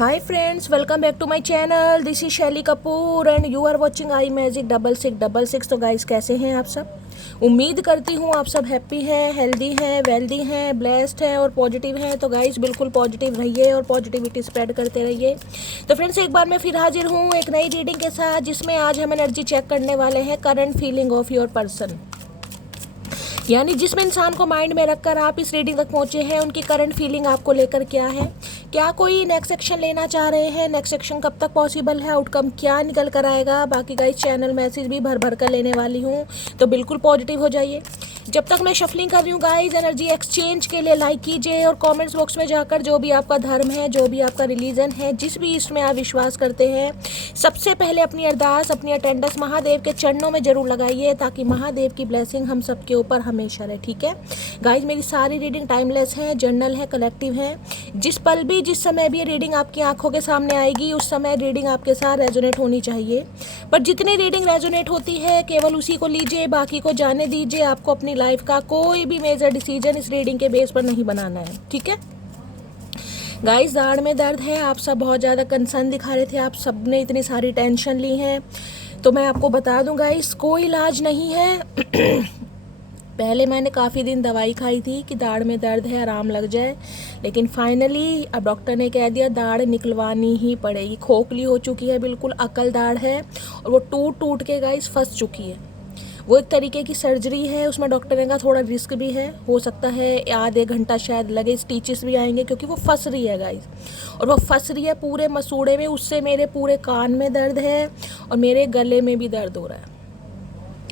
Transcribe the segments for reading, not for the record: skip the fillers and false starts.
Hi friends, welcome back to my channel. This is Shaily Kapoor and you are watching I magic 6666। तो guys, कैसे हैं आप सब? उम्मीद करती हूँ आप सब हैप्पी हैं, हेल्दी हैं, वेल्दी हैं, ब्लेस्ड हैं और पॉजिटिव हैं। तो गाइस, बिल्कुल पॉजिटिव रहिए और पॉजिटिविटी स्प्रेड करते रहिए। तो फ्रेंड्स, एक बार मैं फिर हाजिर हूँ एक नई रीडिंग के साथ, जिसमें आज हम एनर्जी चेक करने वाले हैं current feeling of your person. यानी जिसमें इंसान को माइंड में रखकर आप इस रीडिंग तक पहुंचे हैं, उनकी करंट फीलिंग आपको लेकर क्या है, क्या कोई नेक्स्ट एक्शन लेना चाह रहे हैं, नेक्स्ट एक्शन कब तक पॉसिबल है, आउटकम क्या निकल कर आएगा। बाकी गाइस, चैनल मैसेज भी भर भर कर लेने वाली हूँ, तो बिल्कुल पॉजिटिव हो जाइए। जब तक मैं शफलिंग कर रही हूँ गाइस, एनर्जी एक्सचेंज के लिए लाइक कीजिए और कमेंट्स बॉक्स में जाकर जो भी आपका धर्म है, जो भी आपका रिलीजन है, जिस भी इसमें आप विश्वास करते हैं, सबसे पहले अपनी अरदास, अपनी अटेंडेंस महादेव के चरणों में जरूर लगाइए, ताकि महादेव की ब्लेसिंग हम सबके ऊपर हमेशा रहे। ठीक है गाइस, मेरी सारी रीडिंग टाइमलेस है, जर्नल है, कलेक्टिव है। जिस पल भी, जिस समय भी रीडिंग आपकी आंखों के सामने आएगी, उस समय रीडिंग आपके साथ रेजोनेट होनी चाहिए। पर जितनी रीडिंग रेजोनेट होती है, केवल उसी को लीजिए, बाकी को जाने दीजिए। आपको अपनी लाइफ का कोई भी मेजर डिसीजन इस रीडिंग के बेस पर नहीं बनाना है। ठीक है गाइस, दाढ़ में दर्द है, आप सब बहुत ज़्यादा कंसर्न दिखा रहे थे, आप सब ने इतनी सारी टेंशन ली है। तो मैं आपको बता दूं गाइस, कोई इलाज नहीं है। पहले मैंने काफ़ी दिन दवाई खाई थी कि दाढ़ में दर्द है, आराम लग जाए, लेकिन फाइनली अब डॉक्टर ने कह दिया दाढ़ निकलवानी ही पड़ेगी। खोखली हो चुकी है, बिल्कुल अकल दाढ़ है, और वो टूट टूट के गाइस फंस चुकी है। वो एक तरीके की सर्जरी है, उसमें डॉक्टर ने कहा थोड़ा रिस्क भी है, हो सकता है आधे घंटा शायद लगे, स्टिचेस भी आएंगे, क्योंकि वो फंस रही है गाइस। और वो फंस रही है पूरे मसूड़े में, उससे मेरे पूरे कान में दर्द है और मेरे गले में भी दर्द हो रहा है।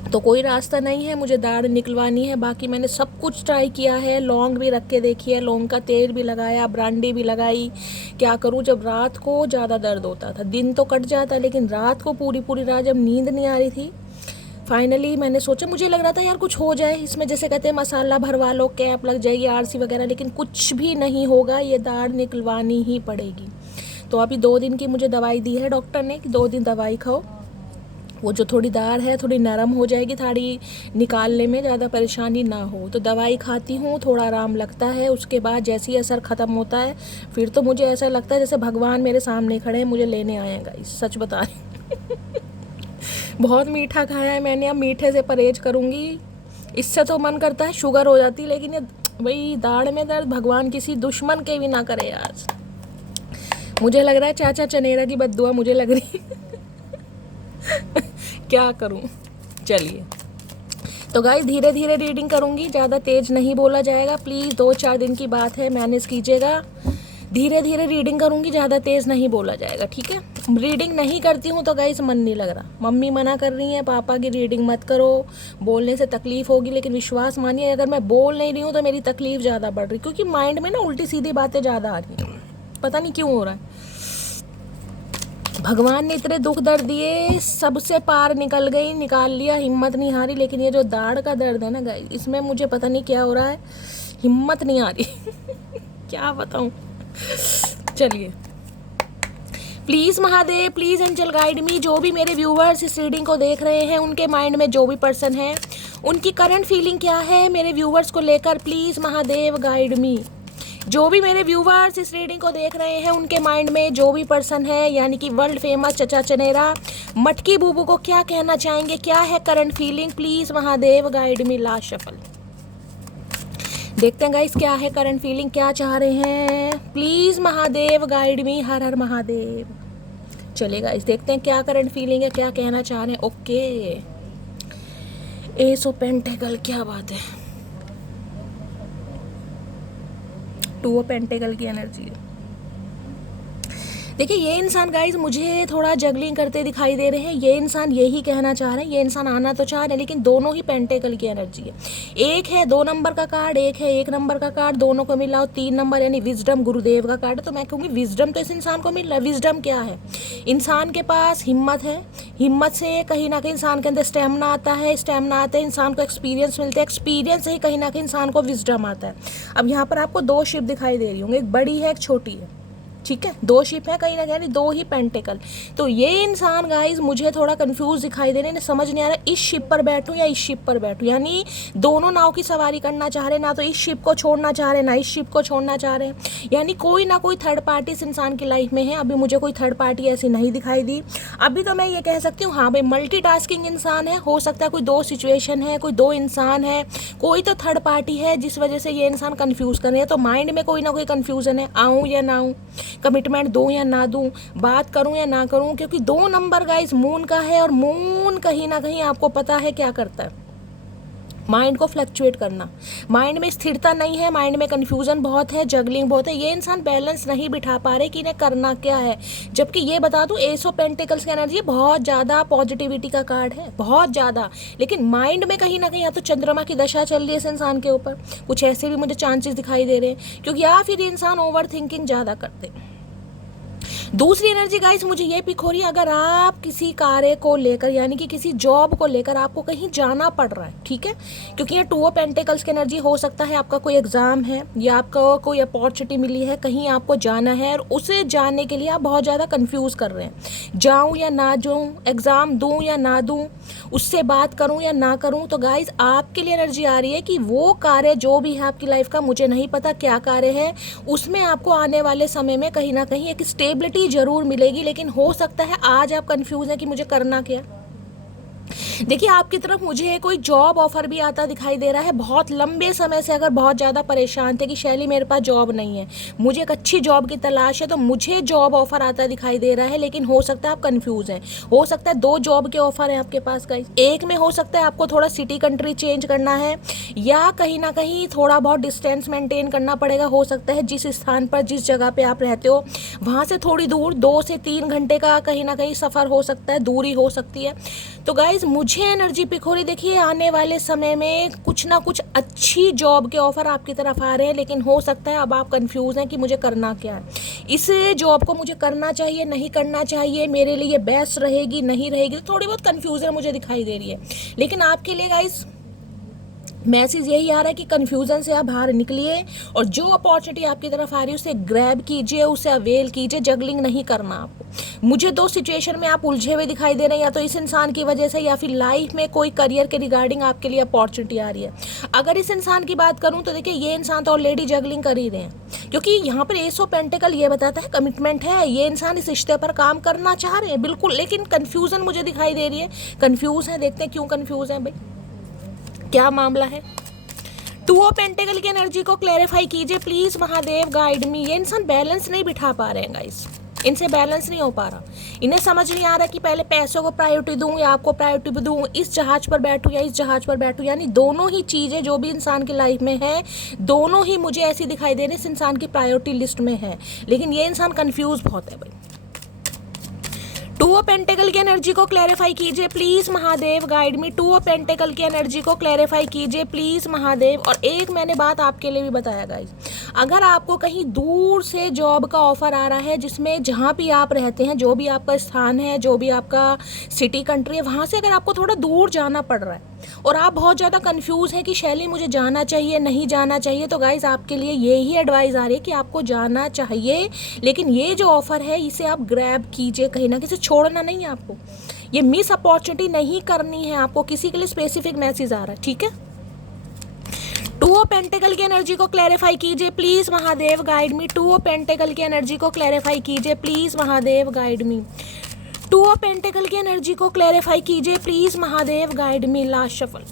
तो कोई रास्ता नहीं है, मुझे दाढ़ निकलवानी है। बाकी मैंने सब कुछ ट्राई किया है, लौंग भी रख के देखी है, लौंग का तेल भी लगाया, ब्रांडी भी लगाई। क्या करूं, जब रात को ज़्यादा दर्द होता था, दिन तो कट जाता, लेकिन रात को पूरी पूरी रात जब नींद नहीं आ रही थी, फाइनली मैंने सोचा, मुझे लग रहा था यार कुछ हो जाए इसमें, जैसे कहते हैं मसाला भरवा लो, कैप लग जाएगी, आरसी वगैरह, लेकिन कुछ भी नहीं होगा, ये दाढ़ निकलवानी ही पड़ेगी। तो अभी 2 दिन की मुझे दवाई दी है डॉक्टर ने कि 2 दिन दवाई खाओ, वो जो थोड़ी दाढ़ है थोड़ी नरम हो जाएगी, थोड़ी निकालने में ज़्यादा परेशानी ना हो। तो दवाई खाती हूँ, थोड़ा आराम लगता है, उसके बाद जैसे ही असर ख़त्म होता है, फिर तो मुझे ऐसा लगता है जैसे भगवान मेरे सामने खड़े हैं, मुझे लेने आएगा। सच बता रही। बहुत मीठा खाया है मैंने, अब मीठे से परहेज करूँगी। इससे तो मन करता है शुगर हो जाती, लेकिन ये वही दाढ़ में दर्द भगवान किसी दुश्मन के भी ना करे यार। मुझे लग रहा है चाचा चनेरा की बद्दुआ मुझे लग रही है। क्या करूं, चलिए। तो गाइस, धीरे धीरे रीडिंग करूंगी, ज़्यादा तेज नहीं बोला जाएगा प्लीज़। 2-4 दिन की बात है, मैनेज कीजिएगा। धीरे धीरे रीडिंग करूंगी, ज़्यादा तेज़ नहीं बोला जाएगा। ठीक है, रीडिंग नहीं करती हूँ तो गाइस मन नहीं लग रहा। मम्मी मना कर रही है पापा की रीडिंग मत करो, बोलने से तकलीफ़ होगी, लेकिन विश्वास मानिए अगर मैं बोल नहीं रही हूँ तो मेरी तकलीफ़ ज़्यादा बढ़ रही, क्योंकि माइंड में ना उल्टी सीधी बातें ज़्यादा आ रही हैं, पता नहीं क्यों हो रहा है। भगवान ने इतने दुख दर्द दिए, सबसे पार निकल गई, निकाल लिया, हिम्मत नहीं हारी। लेकिन ये जो दाढ़ का दर्द है ना गाइस, इसमें मुझे पता नहीं क्या हो रहा है, हिम्मत नहीं आ रही। क्या बताऊं, चलिए। Please Mahadev, please angel guide me. जो भी मेरे व्यूवर्स इस रीडिंग को देख रहे हैं, उनके माइंड में जो भी पर्सन है, उनकी करंट फीलिंग क्या है मेरे व्यूवर्स को लेकर, प्लीज़ महादेव गाइड मी। जो भी मेरे व्यूवर्स इस रीडिंग को देख रहे हैं, उनके माइंड में जो भी पर्सन है, यानी कि वर्ल्ड फेमस चचा चनेरा मटकी बूबू को क्या कहना चाहेंगे, क्या है current feeling, please Mahadev guide me. Last shuffle देखते हैं गाइस, क्या है करंट फीलिंग, क्या चाह रहे हैं, प्लीज़ महादेव गाइड मी। हर हर महादेव। चलिए गाइस, देखते हैं क्या करंट फीलिंग है, क्या कहना चाह रहे हैं। ओके, एस ऑफ पेंटिकल, क्या बात है, 2 ऑफ पेंटिकल की एनर्जी है। देखिए, ये इंसान गाइस मुझे थोड़ा जगलिंग करते दिखाई दे रहे हैं। ये इंसान यही कहना चाह रहे हैं, ये इंसान आना तो चाह रहे हैं, लेकिन दोनों ही पेंटिकल की एनर्जी है। एक है 2 नंबर का कार्ड, एक है 1 नंबर का कार्ड, दोनों को मिला 3 नंबर, यानी विजडम गुरुदेव का कार्ड। तो मैं कहूँगी विजडम तो इस इंसान को मिल रहा है। विजडम क्या है, इंसान के पास हिम्मत है, हिम्मत से कहीं ना कहीं इंसान के अंदर स्टेमिना आता है, स्टेमिना आते हैं इंसान को एक्सपीरियंस मिलते हैं, एक्सपीरियंस से ही कहीं ना कहीं इंसान को विजडम आता है। अब यहाँ पर आपको 2 शिप दिखाई दे रही होंगी, एक बड़ी है, एक छोटी है। ठीक है, 2 शिप है कहीं ना कहीं, 2 ही पेंटिकल। तो ये इंसान गाइज मुझे थोड़ा कंफ्यूज दिखाई दे रहे हैं, समझ नहीं आ रहा इस शिप पर बैठूं या इस शिप पर बैठूं, यानी दोनों नाव की सवारी करना चाह रहे, ना तो इस शिप को छोड़ना चाह रहे ना इस शिप को छोड़ना चाह रहे हैं, यानी कोई ना कोई थर्ड पार्टी इस इंसान की लाइफ में है। अभी मुझे कोई थर्ड पार्टी ऐसी नहीं दिखाई दी। अभी तो मैं ये कह सकती हूँ हाँ भाई मल्टीटास्किंग इंसान है, हो सकता है कोई 2 सिचुएशन है, कोई 2 इंसान है, कोई तो थर्ड पार्टी है जिस वजह से ये इंसान कंफ्यूज कर रहे हैं। तो माइंड में कोई ना कोई कंफ्यूजन है, आऊँ या ना आऊँ, कमिटमेंट दूं या ना दूं, बात करूं या ना करूं, क्योंकि 2 नंबर गाइस मून का है और मून कहीं ना कहीं आपको पता है क्या करता है, माइंड को फ्लक्चुएट करना, माइंड में स्थिरता नहीं है, माइंड में कन्फ्यूजन बहुत है, जगलिंग बहुत है। ये इंसान बैलेंस नहीं बिठा पा रहे कि इन्हें करना क्या है। जबकि ये बता दूं एस ऑफ पेंटिकल्स की एनर्जी बहुत ज़्यादा पॉजिटिविटी का कार्ड है, बहुत ज़्यादा, लेकिन माइंड में कहीं ना कहीं या तो चंद्रमा की दशा चल रही है इस इंसान के ऊपर, कुछ ऐसे भी मुझे चांसेस दिखाई दे रहे हैं, क्योंकि या फिर ये इंसान ओवर थिंकिंग ज़्यादा करते हैं। दूसरी एनर्जी गाइस मुझे ये पिक हो रही है, अगर आप किसी कार्य को लेकर यानी कि किसी जॉब को लेकर आपको कहीं जाना पड़ रहा है, ठीक है, क्योंकि ये 2 ऑफ पेंटिकल्स की एनर्जी हो सकता है आपका कोई एग्जाम है या आपका कोई अपॉर्चुनिटी मिली है, कहीं आपको जाना है और उसे जाने के लिए आप बहुत ज़्यादा कंफ्यूज कर रहे हैं, जाऊँ या ना जाऊँ, एग्ज़ाम दूँ या ना दूँ, उससे बात करूँ या ना करूँ। तो गाइस आपके लिए एनर्जी आ रही है कि वो कार्य जो भी है आपकी लाइफ का, मुझे नहीं पता क्या कार्य है, उसमें आपको आने वाले समय में कहीं ना कहीं एक स्टेबिलिटी जरूर मिलेगी, लेकिन हो सकता है आज आप कंफ्यूज हैं कि मुझे करना क्या। देखिए आपकी तरफ मुझे कोई जॉब ऑफर भी आता दिखाई दे रहा है, बहुत लंबे समय से अगर बहुत ज़्यादा परेशान थे कि शैली मेरे पास जॉब नहीं है, मुझे एक अच्छी जॉब की तलाश है, तो मुझे जॉब ऑफर आता दिखाई दे रहा है, लेकिन हो सकता है आप कंफ्यूज हैं, हो सकता है 2 जॉब के ऑफर हैं आपके पास गाइस। एक में हो सकता है आपको थोड़ा सिटी कंट्री चेंज करना है या कहीं ना कहीं थोड़ा बहुत डिस्टेंस मेंटेन करना पड़ेगा, हो सकता है जिस स्थान पर जिस जगह पे आप रहते हो वहाँ से थोड़ी दूर 2 से 3 घंटे का कहीं ना कहीं सफ़र हो सकता है, दूरी हो सकती है। तो गाइज मुझे एनर्जी पिक हो रही, देखिए आने वाले समय में कुछ ना कुछ अच्छी जॉब के ऑफर आपकी तरफ आ रहे हैं, लेकिन हो सकता है अब आप कंफ्यूज हैं कि मुझे करना क्या है, इस जॉब को मुझे करना चाहिए नहीं करना चाहिए, मेरे लिए बेस्ट रहेगी नहीं रहेगी, तो थोड़ी बहुत कंफ्यूजन मुझे दिखाई दे रही है। लेकिन आपके लिए गाइज मैसेज यही आ रहा है कि कन्फ्यूज़न से आप बाहर निकलिए और जो अपॉर्चुनिटी आपकी तरफ आ रही है उसे ग्रैब कीजिए, उसे अवेल कीजिए, जगलिंग नहीं करना आपको। मुझे 2 सिचुएशन में आप उलझे हुए दिखाई दे रहे हैं, या तो इस इंसान की वजह से या फिर लाइफ में कोई करियर के रिगार्डिंग आपके लिए अपॉर्चुनिटी आ रही है। अगर इस इंसान की बात करूँ तो देखिए ये इंसान तो ऑलरेडी जगलिंग कर ही रहे हैं, क्योंकि यहाँ पर एस ऑफ पेंटिकल ये बताता है कमिटमेंट है, ये इंसान इस रिश्ते पर काम करना चाह रहे हैं बिल्कुल, लेकिन कन्फ्यूज़न मुझे दिखाई दे रही है, कन्फ्यूज़ है, देखते हैं क्यों कन्फ्यूज़ है भाई, क्या मामला है। 2 ऑफ पेंटिकल की एनर्जी को क्लैरिफाई कीजिए प्लीज महादेव, गाइड मी। ये इंसान बैलेंस नहीं बिठा पा रहे हैं गाइस, इनसे बैलेंस नहीं हो पा रहा, इन्हें समझ नहीं आ रहा कि पहले पैसों को प्रायोरिटी दूं या आपको प्रायोरिटी दूं, इस जहाज पर बैठूं या इस जहाज पर बैठूं, यानी दोनों ही चीज़ें जो भी इंसान की लाइफ में है दोनों ही मुझे ऐसी दिखाई दे रही है इस इंसान की प्रायोरिटी लिस्ट में है, लेकिन ये इंसान कंफ्यूज बहुत है भाई। 2 ऑफ पेंटिकल की एनर्जी को क्लैरिफाई कीजिए please Mahadev, guide me. 2 of pentacle की एनर्जी को क्लैरिफाई कीजिए प्लीज महादेव। और एक मैंने बात आपके लिए भी बताया गाइस, अगर आपको कहीं दूर से जॉब का ऑफर आ रहा है जिसमें जहाँ भी आप रहते हैं, जो भी आपका स्थान है, जो भी आपका सिटी कंट्री है, वहाँ से अगर आपको थोड़ा दूर जाना पड़ रहा है और आप बहुत ज़्यादा कंफ्यूज हैं कि शैली मुझे जाना चाहिए नहीं जाना चाहिए, तो गाइज आपके लिए यही एडवाइस आ रही है कि आपको जाना चाहिए, लेकिन ये जो ऑफर है इसे आप ग्रैब कीजिए, कहीं ना कहीं छोड़ना नहीं है आपको, ये मिस अपॉर्चुनिटी नहीं करनी है आपको, किसी के लिए स्पेसिफिक मैसेज आ रहा है, ठीक है। 2 ऑफ पेंटिकल की एनर्जी को क्लैरिफाई कीजिए please Mahadev, guide me. 2 of pentacle की एनर्जी को क्लैरिफाई कीजिए please Mahadev, guide me. 2 of pentacle की एनर्जी को क्लैरिफाई कीजिए please Mahadev, guide me. Last shuffle.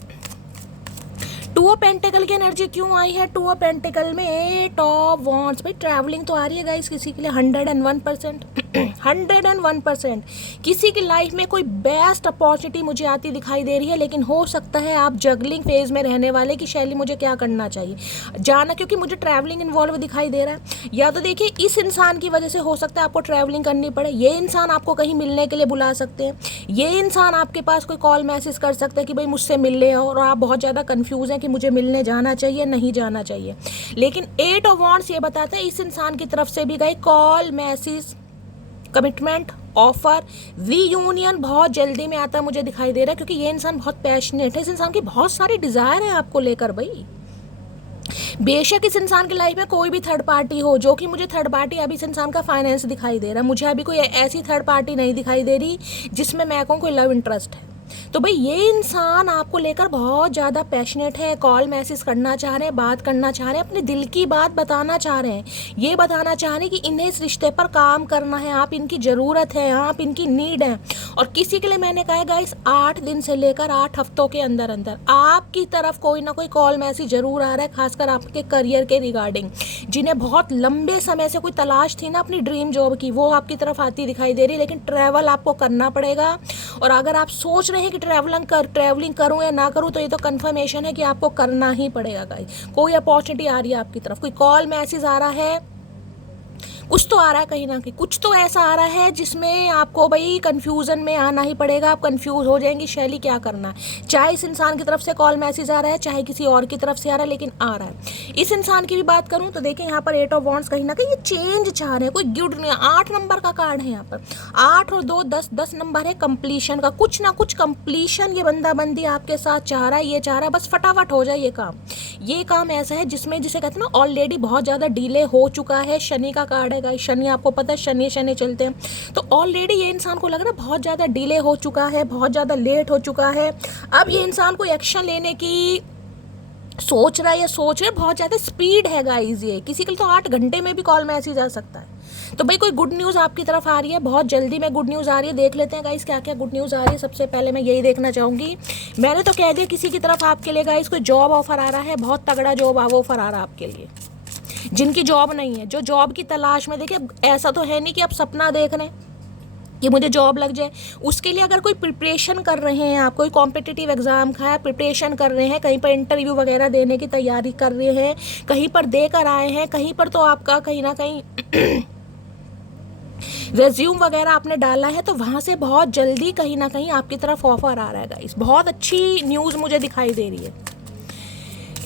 2 of pentacle की एनर्जी क्यों आई है 2 ऑफ पेंटिकल में? Top wants. भाई ट्रैवलिंग तो आ रही है गाइस किसी के लिए 101%, 101%। किसी की लाइफ में कोई बेस्ट अपॉर्चुनिटी मुझे आती दिखाई दे रही है, लेकिन हो सकता है आप जगलिंग फेज में रहने वाले कि शैली मुझे क्या करना चाहिए, जाना, क्योंकि मुझे ट्रैवलिंग इन्वॉल्व दिखाई दे रहा है। या तो देखिए इस इंसान की वजह से हो सकता है आपको ट्रैवलिंग करनी पड़े, ये इंसान आपको कहीं मिलने के लिए बुला सकते हैं, ये इंसान आपके पास कोई कॉल मैसेज कर सकता है कि भाई मुझसे मिल ले, और आप बहुत ज़्यादा कन्फ्यूज़ हैं कि मुझे मिलने जाना चाहिए नहीं जाना चाहिए। लेकिन 8 ऑफ वॉन्ड्स ये बताता है इस इंसान की तरफ से भी गए call message, commitment, offer, reunion बहुत जल्दी में आता मुझे दिखाई दे रहा है, क्योंकि ये इंसान बहुत पैशनेट है, इस इंसान की बहुत सारी डिज़ायर है आपको लेकर भाई, बेशक इस इंसान की लाइफ में कोई भी थर्ड पार्टी हो, जो कि मुझे थर्ड पार्टी अभी इस इंसान का फाइनेंस दिखाई दे रहा है, मुझे अभी कोई ऐसी थर्ड पार्टी नहीं दिखाई दे रही जिसमें मैं कहूँ कोई लव इंटरेस्ट है। तो भाई ये इंसान आपको लेकर बहुत ज़्यादा पैशनेट है, कॉल मैसेज करना चाह रहे हैं, बात करना चाह रहे हैं, अपने दिल की बात बताना चाह रहे हैं, ये बताना चाह रहे हैं कि इन्हें इस रिश्ते पर काम करना है, आप इनकी ज़रूरत है, आप इनकी नीड है। और किसी के लिए मैंने कहा है गाइस 8 दिन से लेकर 8 हफ्तों के अंदर अंदर आपकी तरफ कोई ना कोई कॉल मैसेज ज़रूर आ रहा है, खासकर आपके करियर के रिगार्डिंग। जिन्हें बहुत लंबे समय से कोई तलाश थी ना अपनी ड्रीम जॉब की, वो आपकी तरफ आती दिखाई दे रही, लेकिन ट्रैवल आपको करना पड़ेगा। और अगर आप सोच रहे हैं कि ट्रैवलिंग करूं या ना करूं, तो ये तो कंफर्मेशन है कि आपको करना ही पड़ेगा गाइस। कोई अपॉर्चुनिटी आ रही है आपकी तरफ, कोई कॉल मैसेज आ रहा है, कुछ तो आ रहा है, कहीं ना कहीं कुछ तो ऐसा आ रहा है जिसमें आपको भाई कंफ्यूजन में आना ही पड़ेगा। आप कंफ्यूज हो जाएंगी शैली क्या करना है। चाहे इस इंसान की तरफ से कॉल मैसेज आ रहा है, चाहे किसी और की तरफ से आ रहा है, लेकिन आ रहा है। इस इंसान की भी बात करूं तो देखिए यहाँ पर 8 ऑफ वॉन्ड्स, कहीं ना कहीं ये चेंज चाह रहे हैं, कोई गुड नहीं। 8 नंबर का कार्ड है यहाँ पर, 8 और 2 10 नंबर है कंप्लीशन का। कुछ ना कुछ कंप्लीशन ये बंदा बंदी आपके साथ चाह रहा है, ये चाह रहा है बस फटाफट हो जाए ये काम। ये काम ऐसा है जिसमें, जिसे कहते हैं ना, ऑलरेडी बहुत ज़्यादा डिले हो चुका है। शनि का कार्ड है गाइस, शनि आपको पता है, शनि शनि चलते हैं, तो ऑलरेडी ये इंसान को लग रहा है बहुत ज़्यादा डिले हो चुका है, बहुत ज़्यादा लेट हो चुका है। अब ये इंसान को एक्शन लेने की सोच रहा है, या सोच रहे बहुत ज़्यादा स्पीड है गाइस। ये किसी के लिए तो 8 घंटे में भी कॉल मैसेज आ सकता है। तो भाई कोई गुड न्यूज़ आपकी तरफ आ रही है, बहुत जल्दी में गुड न्यूज़ आ रही है। देख लेते हैं गाइस क्या क्या गुड न्यूज़ आ रही है। सबसे पहले मैं यही देखना चाहूँगी, मैंने तो कह दिया किसी की तरफ आपके लिए गाइस कोई जॉब ऑफर आ रहा है, बहुत तगड़ा जॉब ऑफर आ रहा है आपके लिए। जिनकी जॉब नहीं है, जो जॉब की तलाश में, देखिए ऐसा तो है नहीं कि आप सपना देख रहे हैं कि मुझे जॉब लग जाए। उसके लिए अगर कोई प्रिपरेशन कर रहे हैं, आप कोई कॉम्पिटिटिव एग्ज़ाम का प्रिपरेशन कर रहे हैं, कहीं पर इंटरव्यू वगैरह देने की तैयारी कर रहे हैं, कहीं पर देकर आए हैं, कहीं पर तो आपका कहीं ना कहीं रेज्यूम वगैरह आपने डाला है, तो वहाँ से बहुत जल्दी कहीं ना कहीं आपकी तरफ ऑफर आ रहा है गाइस। बहुत अच्छी न्यूज़ मुझे दिखाई दे रही है।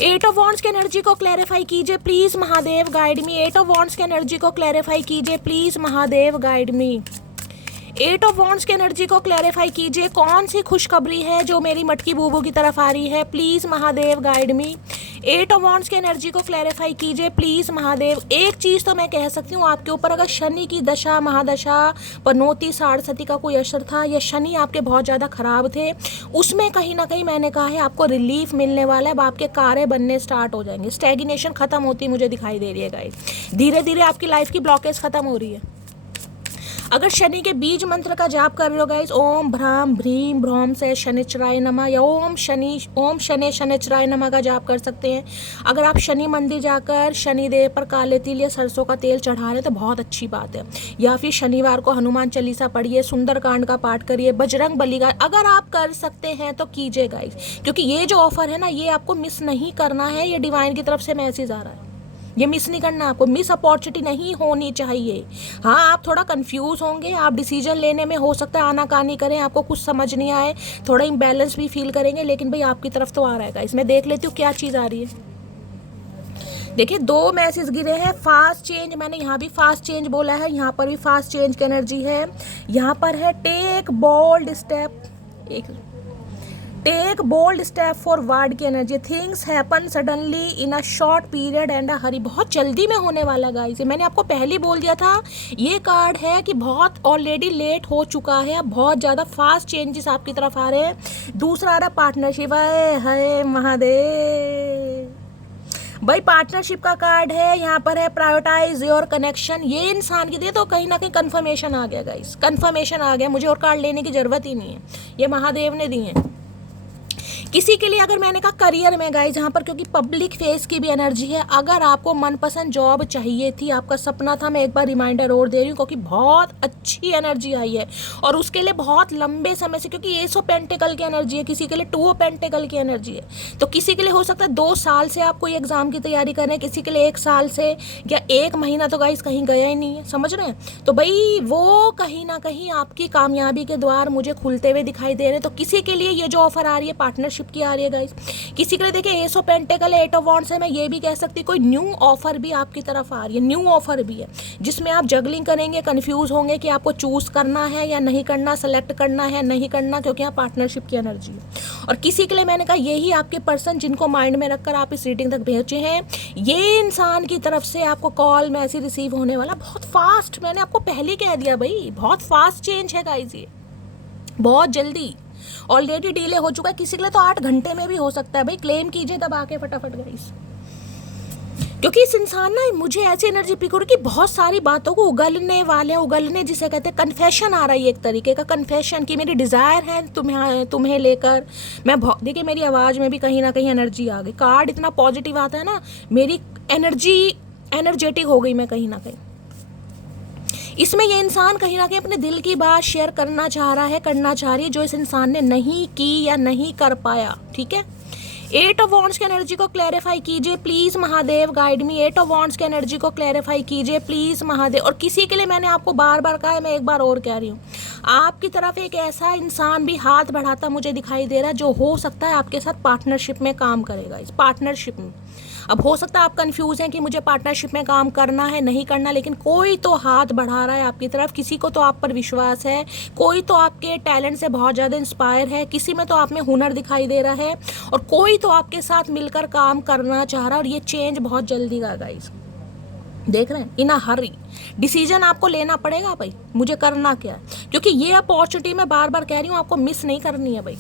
8 ऑफ वॉन्ड्स की एनर्जी को क्लैरिफाई कीजिए please Mahadev, guide me. 8 of wands की एनर्जी को क्लैरिफाई कीजिए please Mahadev, guide me. 8 of wands की एनर्जी को क्लैरिफाई कीजिए, कौन सी खुशखबरी है जो मेरी मटकी बूबू की तरफ आ रही है, please Mahadev, guide me. 8 of wands की एनर्जी को क्लैरिफाई कीजिए प्लीज़ महादेव। एक चीज़ तो मैं कह सकती हूँ, आपके ऊपर अगर शनि की दशा महादशा पनौती साढ़सती का कोई असर था, या शनि आपके बहुत ज़्यादा ख़राब थे, उसमें कहीं ना कहीं मैंने कहा है आपको रिलीफ मिलने वाला है। अब आपके कार्य बनने स्टार्ट हो जाएंगे, स्टैग्नेशन खत्म होती मुझे दिखाई दे रही है गाइस। धीरे धीरे आपकी लाइफ की ब्लॉकेज खत्म हो रही है। अगर शनि के बीज मंत्र का जाप कर रहे हो गाइस, ओम भ्राम भ्रीम भ्रौम से शनिचराय नमः, या ओम शनि शनिचराय नमः का जाप कर सकते हैं। अगर आप शनि मंदिर जाकर शनिदेव पर काले तिल या सरसों का तेल चढ़ा रहे हैं तो बहुत अच्छी बात है। या फिर शनिवार को हनुमान चालीसा पढ़िए, सुंदरकांड का पाठ करिए, बजरंग बली का अगर आप कर सकते हैं तो कीजिए गाइस, क्योंकि ये जो ऑफर है ना, ये आपको मिस नहीं करना है। ये डिवाइन की तरफ से मैसेज आ रहा है, ये मिस नहीं करना आपको, मिस अपॉर्चुनिटी नहीं होनी चाहिए। हाँ, आप थोड़ा कंफ्यूज होंगे, आप डिसीजन लेने में हो सकता है आनाकानी करें, आपको कुछ समझ नहीं आए, थोड़ा इम्बैलेंस भी फील करेंगे, लेकिन भाई आपकी तरफ तो आ रहा है। इसमें देख लेती हूँ क्या चीज़ आ रही है। देखिए 2 मैसेज गिरे हैं, फास्ट चेंज, मैंने यहाँ भी फास्ट चेंज बोला है, यहाँ पर भी फास्ट चेंज की एनर्जी है। यहाँ पर है take bold step, take bold step forward की energy. Things happen suddenly in a short period and a hurry, बहुत जल्दी में होने वाला गाइस। मैंने आपको पहले बोल दिया था, ये कार्ड है कि बहुत ऑलरेडी लेट हो चुका है, अब बहुत ज़्यादा फास्ट चेंजेस आपकी तरफ आ रहे हैं। दूसरा आ रहा पार्टनरशिप, है महादेव भाई, पार्टनरशिप का कार्ड है। यहाँ पर है प्रायोरिटाइज योर कनेक्शन, ये इंसान की दिए तो कहीं ना कहीं कंफर्मेशन आ गया गाइस, कंफर्मेशन आ गया, मुझे और कार्ड लेने की ज़रूरत ही नहीं है, ये महादेव ने दिए हैं। किसी के लिए अगर मैंने कहा करियर में गाइस, जहाँ पर क्योंकि पब्लिक फेस की भी एनर्जी है, अगर आपको मनपसंद जॉब चाहिए थी, आपका सपना था, मैं एक बार रिमाइंडर और दे रही हूँ क्योंकि बहुत अच्छी एनर्जी आई है और उसके लिए बहुत लंबे समय से, क्योंकि एस ऑफ पेंटिकल की एनर्जी है, किसी के लिए 2 ऑफ पेंटिकल की एनर्जी है। तो किसी के लिए हो सकता है 2 साल से आप कोई एग्जाम की तैयारी कर रहे हैं, किसी के लिए 1 साल से, या 1 महीना तो गाइस कहीं गया ही नहीं है, समझ रहे हैं। तो भाई वो कहीं ना कहीं आपकी कामयाबी के द्वार मुझे खुलते हुए दिखाई दे रहे हैं। तो किसी के लिए ये जो ऑफर आ रही है पार्टनरशिप की आ रही है गाइस, किसी के लिए देखिए S of pentacle, 8 of wands है, मैं ये भी कह सकती कोई न्यू ऑफर भी आपकी तरफ आ रही है, न्यू ऑफर भी है जिसमें आप जगलिंग करेंगे, कंफ्यूज होंगे कि आपको चूज करना है या नहीं करना, सेलेक्ट करना है नहीं करना, क्योंकि यहाँ पार्टनरशिप की एनर्जी है। और किसी के लिए मैंने कहा यही आपके पर्सन जिनको माइंड में रखकर आप इस रीडिंग तक भेजे हैं, ये इंसान की तरफ से आपको कॉल मैसेज रिसीव होने वाला बहुत फास्ट। मैंने आपको पहले कह दिया भाई, बहुत फास्ट चेंज है गाइस, ये बहुत जल्दी। ऑलरेडी डिले हो चुका है, किसी के लिए तो 8 घंटे में भी हो सकता है भाई। क्लेम कीजिए तब आके फटाफट गाइस, क्योंकि इस इंसान ना मुझे ऐसी एनर्जी पिक हो रही कि बहुत सारी बातों को उगलने वाले, उगलने जिसे कहते हैं कन्फेशन आ रहा है, एक तरीके का कन्फेशन कि मेरी डिज़ायर है तुम्हें लेकर। मैं देखिए मेरी आवाज़ में भी कहीं ना कहीं एनर्जी आ गई। कार्ड इतना पॉजिटिव आता है ना, मेरी एनर्जेटिक हो गई मैं कहीं ना कहीं। इसमें ये इंसान कहीं ना कहीं अपने दिल की बात शेयर करना चाह रहा है, करना चाह रही है, जो इस इंसान ने नहीं की या नहीं कर पाया। ठीक है, 8 ऑफ वॉन्ड्स की एनर्जी को क्लैरिफाई कीजिए please Mahadev, guide me. 8 of wands की एनर्जी को क्लैरिफाई कीजिए प्लीज महादेव। और किसी के लिए मैंने आपको बार बार कहा है, मैं एक बार और कह रही हूँ, आपकी तरफ एक ऐसा इंसान भी हाथ बढ़ाता मुझे दिखाई दे रहा है जो हो सकता है आपके साथ पार्टनरशिप में काम करेगा। इस पार्टनरशिप में अब हो सकता है आप कंफ्यूज हैं कि मुझे पार्टनरशिप में काम करना है नहीं करना, लेकिन कोई तो हाथ बढ़ा रहा है आपकी तरफ। किसी को तो आप पर विश्वास है, कोई तो आपके टैलेंट से बहुत ज़्यादा इंस्पायर है, किसी में तो आप में हुनर दिखाई दे रहा है, और कोई तो आपके साथ मिलकर काम करना चाह रहा है। और ये चेंज बहुत जल्दी का गाइस, देख रहे हैं, इन अ हरी डिसीजन आपको लेना पड़ेगा भाई, मुझे करना क्या है, क्योंकि ये अपॉर्चुनिटी मैं बार बार कह रही हूँ आपको मिस नहीं करनी है भाई।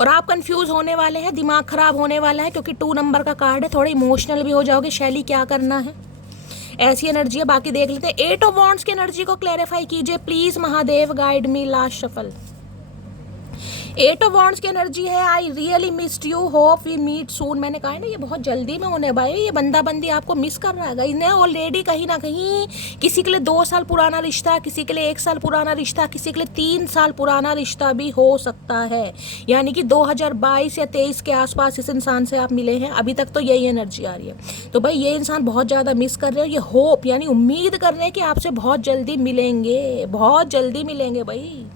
और आप कंफ्यूज होने वाले हैं, दिमाग खराब होने वाला है, क्योंकि 2 नंबर का कार्ड है, थोड़े इमोशनल भी हो जाओगे, शैली क्या करना है, ऐसी एनर्जी है। बाकी देख लेते हैं। 8 ऑफ वॉन्ड्स की एनर्जी को क्लैरिफाई कीजिए please Mahadev, guide me. Last shuffle 8 of wands की एनर्जी है, I really missed you, hope we meet soon. मैंने कहा है ना ये बहुत जल्दी में होने भाई, ये बंदा बंदी आपको मिस कर रहा है। इन्हें ऑलरेडी कहीं ना कहीं किसी के लिए 2 साल पुराना रिश्ता, किसी के लिए 1 साल पुराना रिश्ता, किसी के लिए 3 साल पुराना रिश्ता भी हो सकता है। यानी कि 2022 या 23 के आसपास इस इंसान से आप मिले हैं, अभी तक तो यही एनर्जी आ रही है। तो भाई ये इंसान बहुत ज़्यादा मिस कर रहे हो, ये होप यानी उम्मीद कर रहे हैं कि आपसे बहुत जल्दी मिलेंगे, बहुत जल्दी मिलेंगे भाई।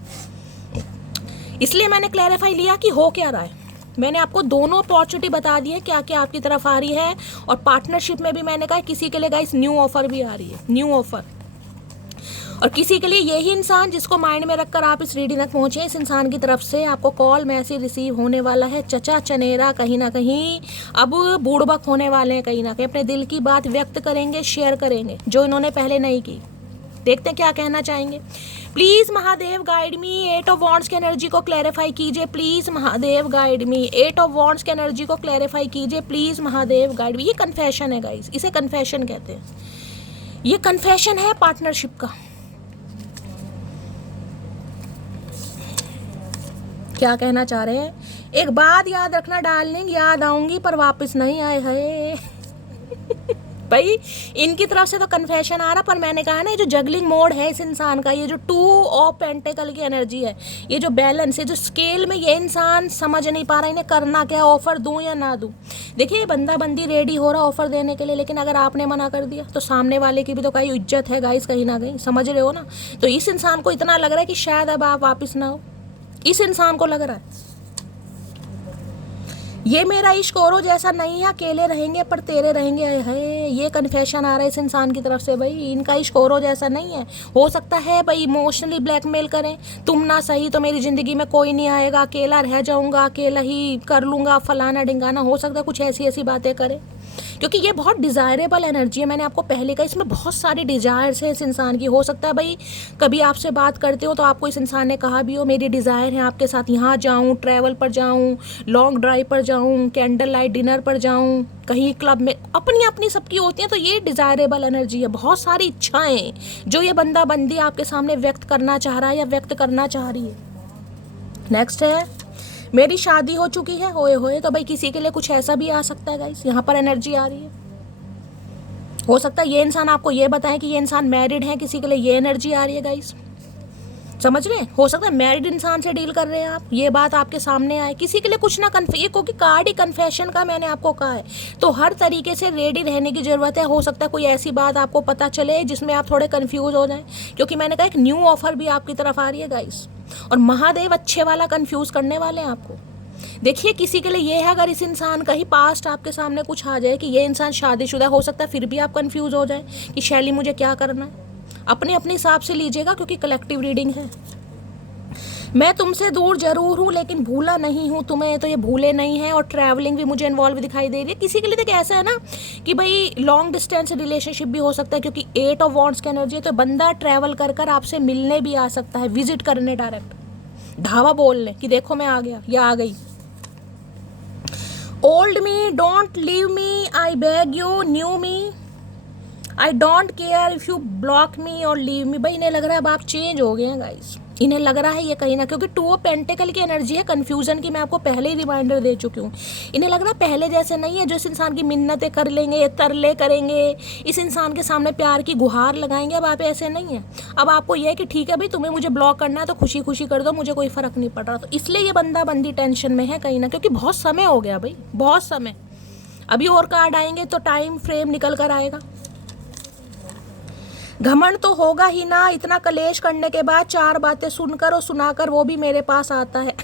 इसलिए मैंने क्लैरिफाई लिया कि हो क्या रहा है। मैंने आपको दोनों अपॉर्चुनिटी बता दी है क्या क्या आपकी तरफ आ रही है, और पार्टनरशिप में भी मैंने कहा किसी के लिए गाइस न्यू ऑफर भी आ रही है, न्यू ऑफर। और किसी के लिए यही इंसान जिसको माइंड में रखकर आप इस रीडिंग तक पहुंचे, इस इंसान की तरफ से आपको कॉल मैसेज रिसीव होने वाला है। चचा चनेरा कहीं ना कहीं अब बूढ़बक होने वाले हैं, कहीं ना कहीं अपने दिल की बात व्यक्त करेंगे, शेयर करेंगे, जो इन्होंने पहले नहीं की। देखते हैं क्या कहना चाहेंगे। Please Mahadev guide me. 8 of wands की एनर्जी को क्लैरिफाई कीजिए please Mahadev, guide me. 8 of wands की एनर्जी को क्लैरिफाई कीजिए प्लीज महादेव, गाइड मी। ये कन्फेशन है गाइस, इसे कन्फेशन कहते हैं। ये कन्फेशन है पार्टनरशिप का। क्या कहना चाह रहे हैं? एक बात याद रखना डार्लिंग, याद आऊंगी पर वापस नहीं आए है भाई इनकी तरफ से तो कन्फेशन आ रहा, पर मैंने कहा ना ये जो जगलिंग मोड है इस इंसान का, ये जो 2 ऑफ पेंटिकल की एनर्जी है, ये जो बैलेंस है, जो स्केल में ये इंसान समझ नहीं पा रहा इन्हें करना क्या, ऑफर दूं या ना दूं। देखिए ये बंदा बंदी रेडी हो रहा ऑफर देने के लिए, लेकिन अगर आपने मना कर दिया तो सामने वाले की भी तो कहीं इज्जत है गाइस, कहीं ना कहीं, समझ रहे हो ना। तो इस इंसान को इतना लग रहा है कि शायद अब आप वापिस ना हो, इस इंसान को लग रहा है ये मेरा इश्क औरों जैसा नहीं है, अकेले रहेंगे पर तेरे रहेंगे है। ये कन्फेशन आ रहा है इस इंसान की तरफ से भाई, इनका इश्क औरों जैसा नहीं है। हो सकता है भाई इमोशनली ब्लैकमेल करें, तुम ना सही तो मेरी ज़िंदगी में कोई नहीं आएगा, अकेला रह जाऊंगा, अकेला ही कर लूँगा, फलाना ढिंगाना। हो सकता है कुछ ऐसी ऐसी बातें करें, क्योंकि ये बहुत डिज़ायरेबल एनर्जी है। मैंने आपको पहले कहा इसमें बहुत सारी डिज़ायर्स है इस इंसान की। हो सकता है भाई कभी आपसे बात करते हो तो आपको इस इंसान ने कहा भी हो मेरी डिज़ायर है आपके साथ यहाँ जाऊँ, ट्रैवल पर जाऊँ, लॉन्ग ड्राइव पर जाऊँ, कैंडल लाइट डिनर पर जाऊँ, कहीं क्लब में, अपनी अपनी सबकी होती हैं। तो ये डिज़ायरेबल एनर्जी है, बहुत सारी इच्छाएँ जो ये बंदा बंदी आपके सामने व्यक्त करना चाह रहा है या व्यक्त करना चाह रही है। नेक्स्ट है मेरी शादी हो चुकी है, होए होए। तो भाई किसी के लिए कुछ ऐसा भी आ सकता है गाइस, यहाँ पर एनर्जी आ रही है। हो सकता है ये इंसान आपको ये बताए कि ये इंसान मैरिड है, किसी के लिए ये एनर्जी आ रही है गाइस, समझ रहे हैं। हो सकता है मैरिड इंसान से डील कर रहे हैं आप, ये बात आपके सामने आए। किसी के लिए कुछ ना ये क्योंकि कार्ड ही कन्फेशन का मैंने आपको कहा है, तो हर तरीके से रेडी रहने की ज़रूरत है। हो सकता है कोई ऐसी बात आपको पता चले जिसमें आप थोड़े कन्फ्यूज हो जाएं, क्योंकि मैंने कहा एक न्यू ऑफर भी आपकी तरफ आ रही है गाइस, और महादेव अच्छे वाला कन्फ्यूज़ करने वाले हैं आपको। देखिए किसी के लिए ये है, अगर इस इंसान का ही पास्ट आपके सामने कुछ आ जाए कि ये इंसान शादीशुदा, हो सकता है फिर भी आप कंफ्यूज हो जाए कि शैली मुझे क्या करना है। अपने अपने हिसाब से लीजिएगा क्योंकि कलेक्टिव रीडिंग है। मैं तुमसे दूर जरूर हूँ लेकिन भूला नहीं हूँ तुम्हें, तो ये भूले नहीं है। और ट्रैवलिंग भी मुझे इन्वॉल्व दिखाई दे रही है। किसी के लिए देखिए ऐसा है ना कि भाई लॉन्ग डिस्टेंस रिलेशनशिप भी हो सकता है, क्योंकि 8 ऑफ वॉन्ड्स की एनर्जी है, तो बंदा ट्रैवल कर कर आपसे मिलने भी आ सकता है, विजिट करने, डायरेक्ट ढाबा बोलने कि देखो मैं आ गया या आ गई। Old me don't leave me, I beg you, new me I don't care if you block me और लीव मी। भाई इन्हें लग रहा है अब आप चेंज हो गए हैं गाइस, इन्हें लग रहा है ये कहीं ना, क्योंकि 2 ऑफ पेंटिकल की एनर्जी है कंफ्यूजन की, मैं आपको पहले ही रिमाइंडर दे चुकी हूँ। इन्हें लग रहा है पहले जैसे नहीं है, जो इस इंसान की मिन्नतें कर लेंगे, तरले करेंगे, इस इंसान के सामने प्यार की गुहार लगाएंगे, अब आप ऐसे नहीं है। अब आपको यह है कि ठीक है भाई तुम्हें मुझे ब्लॉक करना है तो खुशी खुशी कर दो, मुझे कोई फर्क नहीं पड़ रहा। तो इसलिए ये बंदा बंदी टेंशन में है कहीं ना, क्योंकि बहुत समय हो गया भाई, बहुत समय। अभी और कार्ड आएंगे तो टाइम फ्रेम निकल कर आएगा। घमंड तो होगा ही ना, इतना कलेश करने के बाद 4 बातें सुनकर और सुनाकर वो भी मेरे पास आता है।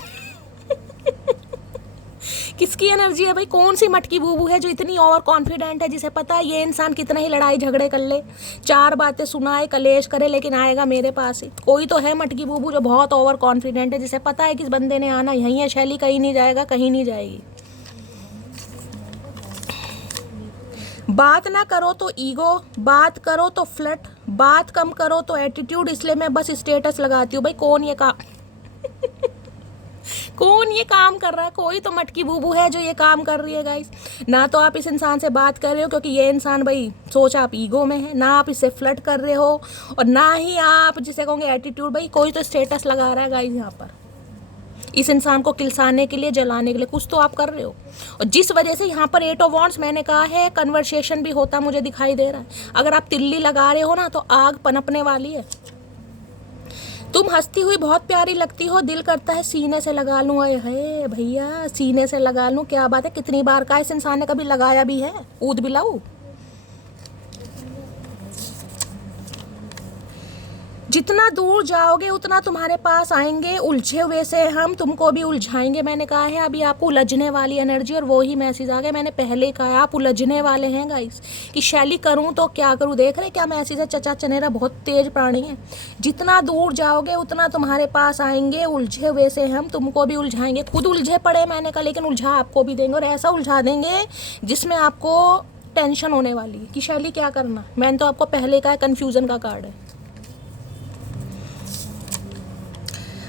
किसकी एनर्जी है भाई? कौन सी मटकी बूबू है जो इतनी ओवर कॉन्फिडेंट है, जिसे पता है ये इंसान कितना ही लड़ाई झगड़े कर ले, 4 बातें सुनाए, कलेश करे, लेकिन आएगा मेरे पास ही। कोई तो है मटकी बूबू जो बहुत ओवर कॉन्फिडेंट है, जिसे पता है कि इस बंदे ने आना यहीं है, शैली कहीं नहीं जाएगा, कहीं नहीं जाएगी। बात ना करो तो ईगो, बात करो तो फ्लर्ट, बात कम करो तो एटीट्यूड, इसलिए मैं बस स्टेटस लगाती हूँ। भाई कौन ये काम कौन ये काम कर रहा है? कोई तो मटकी बूबू है जो ये काम कर रही है गाइस। ना तो आप इस इंसान से बात कर रहे हो क्योंकि ये इंसान भाई सोच आप ईगो में है, ना आप इससे फ्लर्ट कर रहे हो, और ना ही आप जिसे कहोगे एटीट्यूड। भाई कोई तो स्टेटस लगा रहा है गाइस यहाँ पर, इस इंसान को किलसाने के लिए, जलाने के लिए कुछ तो आप कर रहे हो। और जिस वजह से यहाँ पर 8 ऑफ वॉन्ड्स, मैंने कहा है कन्वर्सेशन भी होता मुझे दिखाई दे रहा है। अगर आप तिल्ली लगा रहे हो ना तो आग पनपने वाली है। तुम हंसती हुई बहुत प्यारी लगती हो, दिल करता है सीने से लगा लूँ। अरे है भैया, सीने से लगा लूँ, क्या बात है। कितनी बार का इस इंसान ने कभी लगाया भी है? ऊद बिलाऊ। जितना दूर जाओगे उतना तुम्हारे पास आएंगे, उलझे हुए से हम तुमको भी उलझाएंगे। मैंने कहा है अभी आपको उलझने वाली एनर्जी, और वो ही मैसेज आ गया। मैंने पहले ही कहा आप उलझने वाले हैं गाइस, कि शैली करूं तो क्या करूं। देख रहे क्या मैसेज है? चचा चनेरा बहुत तेज प्राणी है। जितना दूर जाओगे उतना तुम्हारे पास आएंगे, उलझे हुए से हम तुमको भी उलझाएंगे। खुद उलझे पड़े मैंने कहा, लेकिन उलझा आपको भी देंगे, और ऐसा उलझा देंगे जिसमें आपको टेंशन होने वाली है कि शैली क्या करना। मैंने तो आपको पहले कहा कन्फ्यूजन का कार्ड है।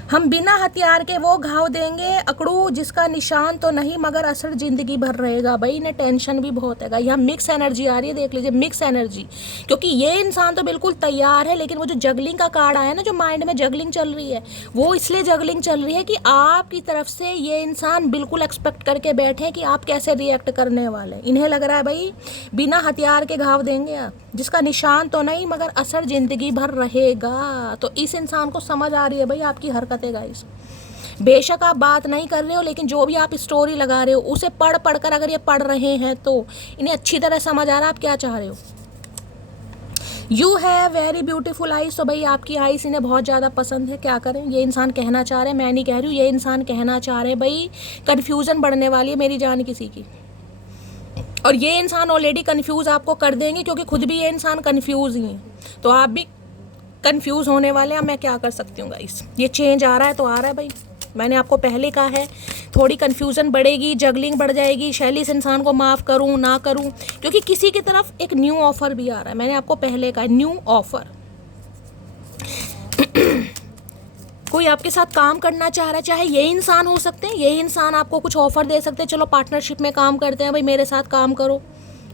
हम बिना हथियार के वो घाव देंगे अकड़ू जिसका निशान तो नहीं मगर असर जिंदगी भर रहेगा। भाई इन्हें टेंशन भी बहुत है। यहाँ मिक्स एनर्जी आ रही है, देख लीजिए मिक्स एनर्जी, क्योंकि ये इंसान तो बिल्कुल तैयार है, लेकिन वो जो जगलिंग का कार्ड आया ना, जो माइंड में जगलिंग चल रही है, वो इसलिए जगलिंग चल रही है कि आपकी तरफ से ये इंसान बिल्कुल एक्सपेक्ट करके बैठे कि आप कैसे रिएक्ट करने वाले। इन्हें लग रहा है भाई बिना हथियार के घाव देंगे आप, जिसका निशान तो नहीं मगर असर जिंदगी भर रहेगा। तो इस इंसान को समझ आ रही है भाई आपकी हरकतें गाइस। बेशक आप बात नहीं कर रहे हो, लेकिन जो भी आप स्टोरी लगा रहे हो उसे पढ़ कर अगर ये पढ़ रहे हैं तो इन्हें अच्छी तरह समझ आ रहा है आप क्या चाह रहे हो। You have very beautiful eyes, तो भाई आपकी आईज इन्हें बहुत ज़्यादा पसंद है। क्या करें, ये इंसान कहना चाह रहे हैं, मैं नहीं कह रही हूँ, ये इंसान कहना चाह रहे हैं भाई कन्फ्यूज़न बढ़ने वाली है मेरी जान किसी की। और ये इंसान ऑलरेडी कंफ्यूज आपको कर देंगे, क्योंकि खुद भी ये इंसान कंफ्यूज ही है, तो आप भी कंफ्यूज होने वाले हैं। मैं क्या कर सकती हूँ गाइस, ये चेंज आ रहा है तो आ रहा है भाई। मैंने आपको पहले कहा है थोड़ी कंफ्यूजन बढ़ेगी, जगलिंग बढ़ जाएगी, शैली इस इंसान को माफ़ करूँ ना करूँ, क्योंकि किसी की तरफ एक न्यू ऑफर भी आ रहा है। मैंने आपको पहले कहा न्यू ऑफर। कोई आपके साथ काम करना चाह रहा है, चाहे ये इंसान हो सकते हैं, ये इंसान आपको कुछ ऑफर दे सकते हैं, चलो पार्टनरशिप में काम करते हैं भाई, मेरे साथ काम करो,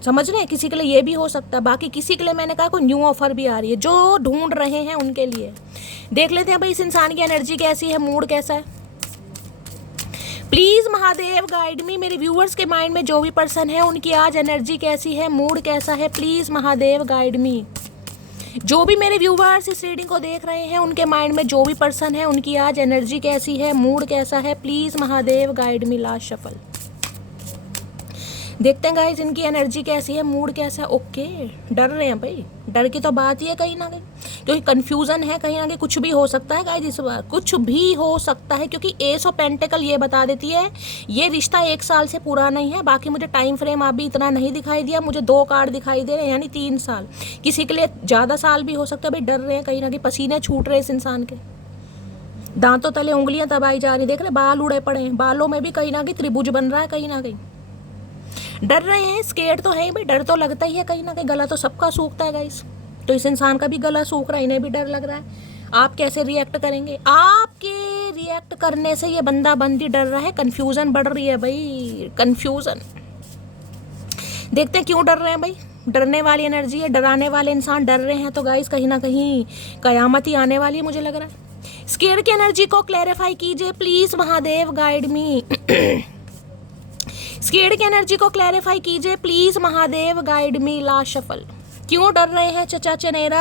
समझ रहे हैं। किसी के लिए ये भी हो सकता है, बाकी किसी के लिए मैंने कहा कोई न्यू ऑफर भी आ रही है, जो ढूंढ रहे हैं उनके लिए। देख लेते हैं भाई इस इंसान की एनर्जी कैसी है, मूड कैसा है। प्लीज़ महादेव गाइड मी, मेरे व्यूअर्स के माइंड में जो भी पर्सन है उनकी आज एनर्जी कैसी है, मूड कैसा है, प्लीज़ महादेव गाइड मी। जो भी मेरे व्यूअर्स इस रीडिंग को देख रहे हैं उनके माइंड में जो भी पर्सन है उनकी आज एनर्जी कैसी है, मूड कैसा है, please Mahadev guide me. Last shuffle देखते हैं गाइज इनकी एनर्जी कैसी है, मूड कैसा है। ओके, डर रहे हैं भाई, डर की तो बात ही है कहीं ना कहीं, क्योंकि कंफ्यूजन है कहीं ना कहीं। कुछ भी हो सकता है गाइज इस बार, कुछ भी हो सकता है, क्योंकि एस ऑफ पेंटिकल ये बता देती है ये रिश्ता 1 साल से पूरा नहीं है। बाकी मुझे टाइम फ्रेम अभी इतना नहीं दिखाई दिया, मुझे 2 कार्ड दिखाई दे रहे हैं, यानी 3 साल। किसी के लिए ज़्यादा साल भी हो सकता है। भाई डर रहे हैं कहीं ना कहीं, पसीने छूट रहे हैं इस इंसान के। दांतों तले उंगलियां दबाई जा रही, देख रहे बाल उड़े पड़े हैं, बालों में भी कहीं ना कहीं त्रिभुज बन रहा है, कहीं ना कहीं डर रहे हैं, स्केर्ड तो है भाई, डर तो लगता ही है कहीं ना कहीं, गला तो सबका सूखता है गाइस, तो इस इंसान का भी गला सूख रहा है, इन्हें भी डर लग रहा है। आप कैसे रिएक्ट करेंगे? आपके रिएक्ट करने से ये बंदा बंदी डर रहा है, कंफ्यूजन बढ़ रही है भाई, कंफ्यूजन। देखते हैं क्यों डर रहे हैं भाई, डरने वाली एनर्जी है, डराने वाले इंसान डर रहे हैं, तो गाइस कहीं ना कहीं कयामत ही आने वाली है, मुझे लग रहा है। स्केयर की एनर्जी को क्लैरिफाई कीजिए please, Mahadev guide me. Square की एनर्जी को क्लैरिफाई कीजिए please, Mahadev guide me. Last shuffle. क्यों डर रहे हैं चचा चनेरा?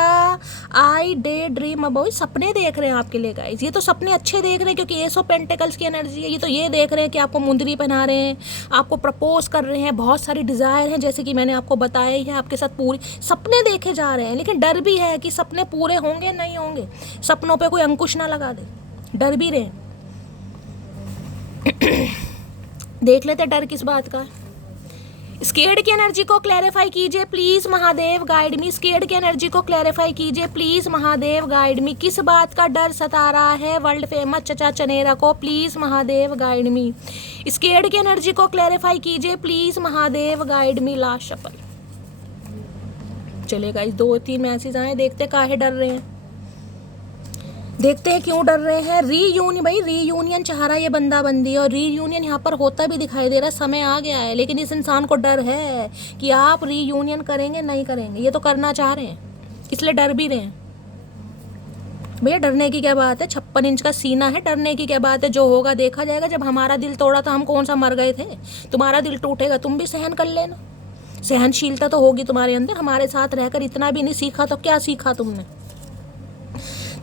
आई डे ड्रीम अबाउट, सपने देख रहे हैं आपके लिए गाइस, ये तो सपने अच्छे देख रहे हैं क्योंकि एस ऑफ पेंटिकल्स की एनर्जी है, ये तो ये देख रहे हैं कि आपको मुंदरी पहना रहे हैं, आपको प्रपोज कर रहे हैं, बहुत सारी डिज़ायर हैं जैसे कि मैंने आपको बताया ही है, आपके साथ पूरी सपने देखे जा रहे हैं, लेकिन डर भी है कि सपने पूरे होंगे नहीं होंगे, सपनों पे कोई अंकुश ना लगा दे, डर भी रहे हैं। देख लेते डर किस बात का है। स्केर्ड की एनर्जी को क्लैरिफाई कीजिए please, Mahadev guide me. Scared की एनर्जी को क्लैरिफाई कीजिए प्लीज, महादेव गाइड मी। किस बात का डर सता रहा है वर्ल्ड फेमस चचा चनेरा को? Please Mahadev guide me. Scared की एनर्जी को क्लैरिफाई कीजिए please, Mahadev guide me. Last shuffle. चलेगा, इस 2-3 मैसेज आए, देखते काहे डर रहे हैं, देखते हैं क्यों डर रहे हैं। रीयूनियन भाई, रीयूनियन चाह रहा है ये बंदा बंदी, और रीयूनियन यहाँ पर होता भी दिखाई दे रहा है, समय आ गया है, लेकिन इस इंसान को डर है कि आप रीयूनियन करेंगे नहीं करेंगे, ये तो करना चाह रहे हैं, इसलिए डर भी रहे हैं। भैया डरने की क्या बात है, 56 इंच का सीना है, डरने की क्या बात है, जो होगा देखा जाएगा। जब हमारा दिल तोड़ा था हम कौन सा मर गए थे? तुम्हारा दिल टूटेगा तुम भी सहन कर लेना, सहनशीलता तो होगी तुम्हारे अंदर। हमारे साथ रहकर इतना भी नहीं सीखा तो क्या सीखा तुमने?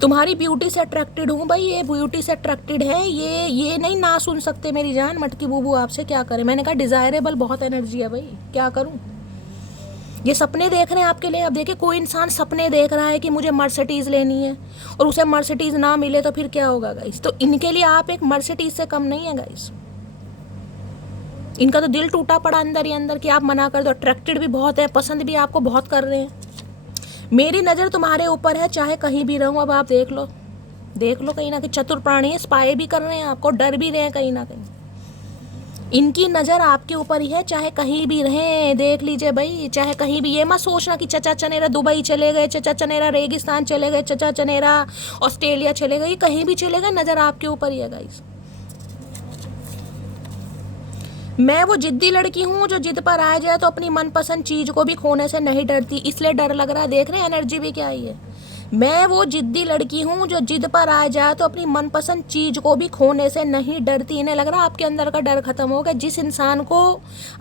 तुम्हारी ब्यूटी से अट्रैक्टेड हूँ भाई, ये ब्यूटी से अट्रैक्टेड है, ये नहीं ना सुन सकते मेरी जान मटकी बूबू, आपसे क्या करें। मैंने कहा डिजायरेबल बहुत एनर्जी है भाई, क्या करूँ। ये सपने देख रहे हैं आपके लिए। अब देखिए कोई इंसान सपने देख रहा है कि मुझे मर्सिडीज लेनी है और उसे मर्सिडीज ना मिले तो फिर क्या होगा गाइस? तो इनके लिए आप एक मर्सिडीज से कम नहीं है गाइस, इनका तो दिल टूटा पड़ा अंदर ही अंदर कि आप मना कर दो। अट्रैक्टेड भी बहुत है, पसंद भी आपको बहुत कर रहे हैं। मेरी नज़र तुम्हारे ऊपर है चाहे कहीं भी रहूं, अब आप देख लो कहीं ना कहीं चतुर प्राणी है, स्पाई भी कर रहे हैं आपको, डर भी रहे हैं कहीं ना कहीं। इनकी नज़र आपके ऊपर ही है चाहे कहीं भी रहें, देख लीजिए भाई, चाहे कहीं भी। ये मत सोचना कि चचा चनेरा दुबई चले गए, चचा चनेरा रेगिस्तान चले गए, चचा चनेरा ऑस्ट्रेलिया चले गए, कहीं भी चले गए, नज़र आपके ऊपर ही है गाइस। मैं वो जिद्दी लड़की हूँ जो जिद पर आ जाए तो अपनी मनपसंद चीज़ को भी खोने से नहीं डरती, इसलिए डर लग रहा है। देख रहे हैं एनर्जी भी क्या आई है। मैं वो जिद्दी लड़की हूँ जो जिद पर आ जाए तो अपनी मनपसंद चीज़ को भी खोने से नहीं डरती। इन्हें लग रहा है आपके अंदर का डर खत्म हो गया। जिस इंसान को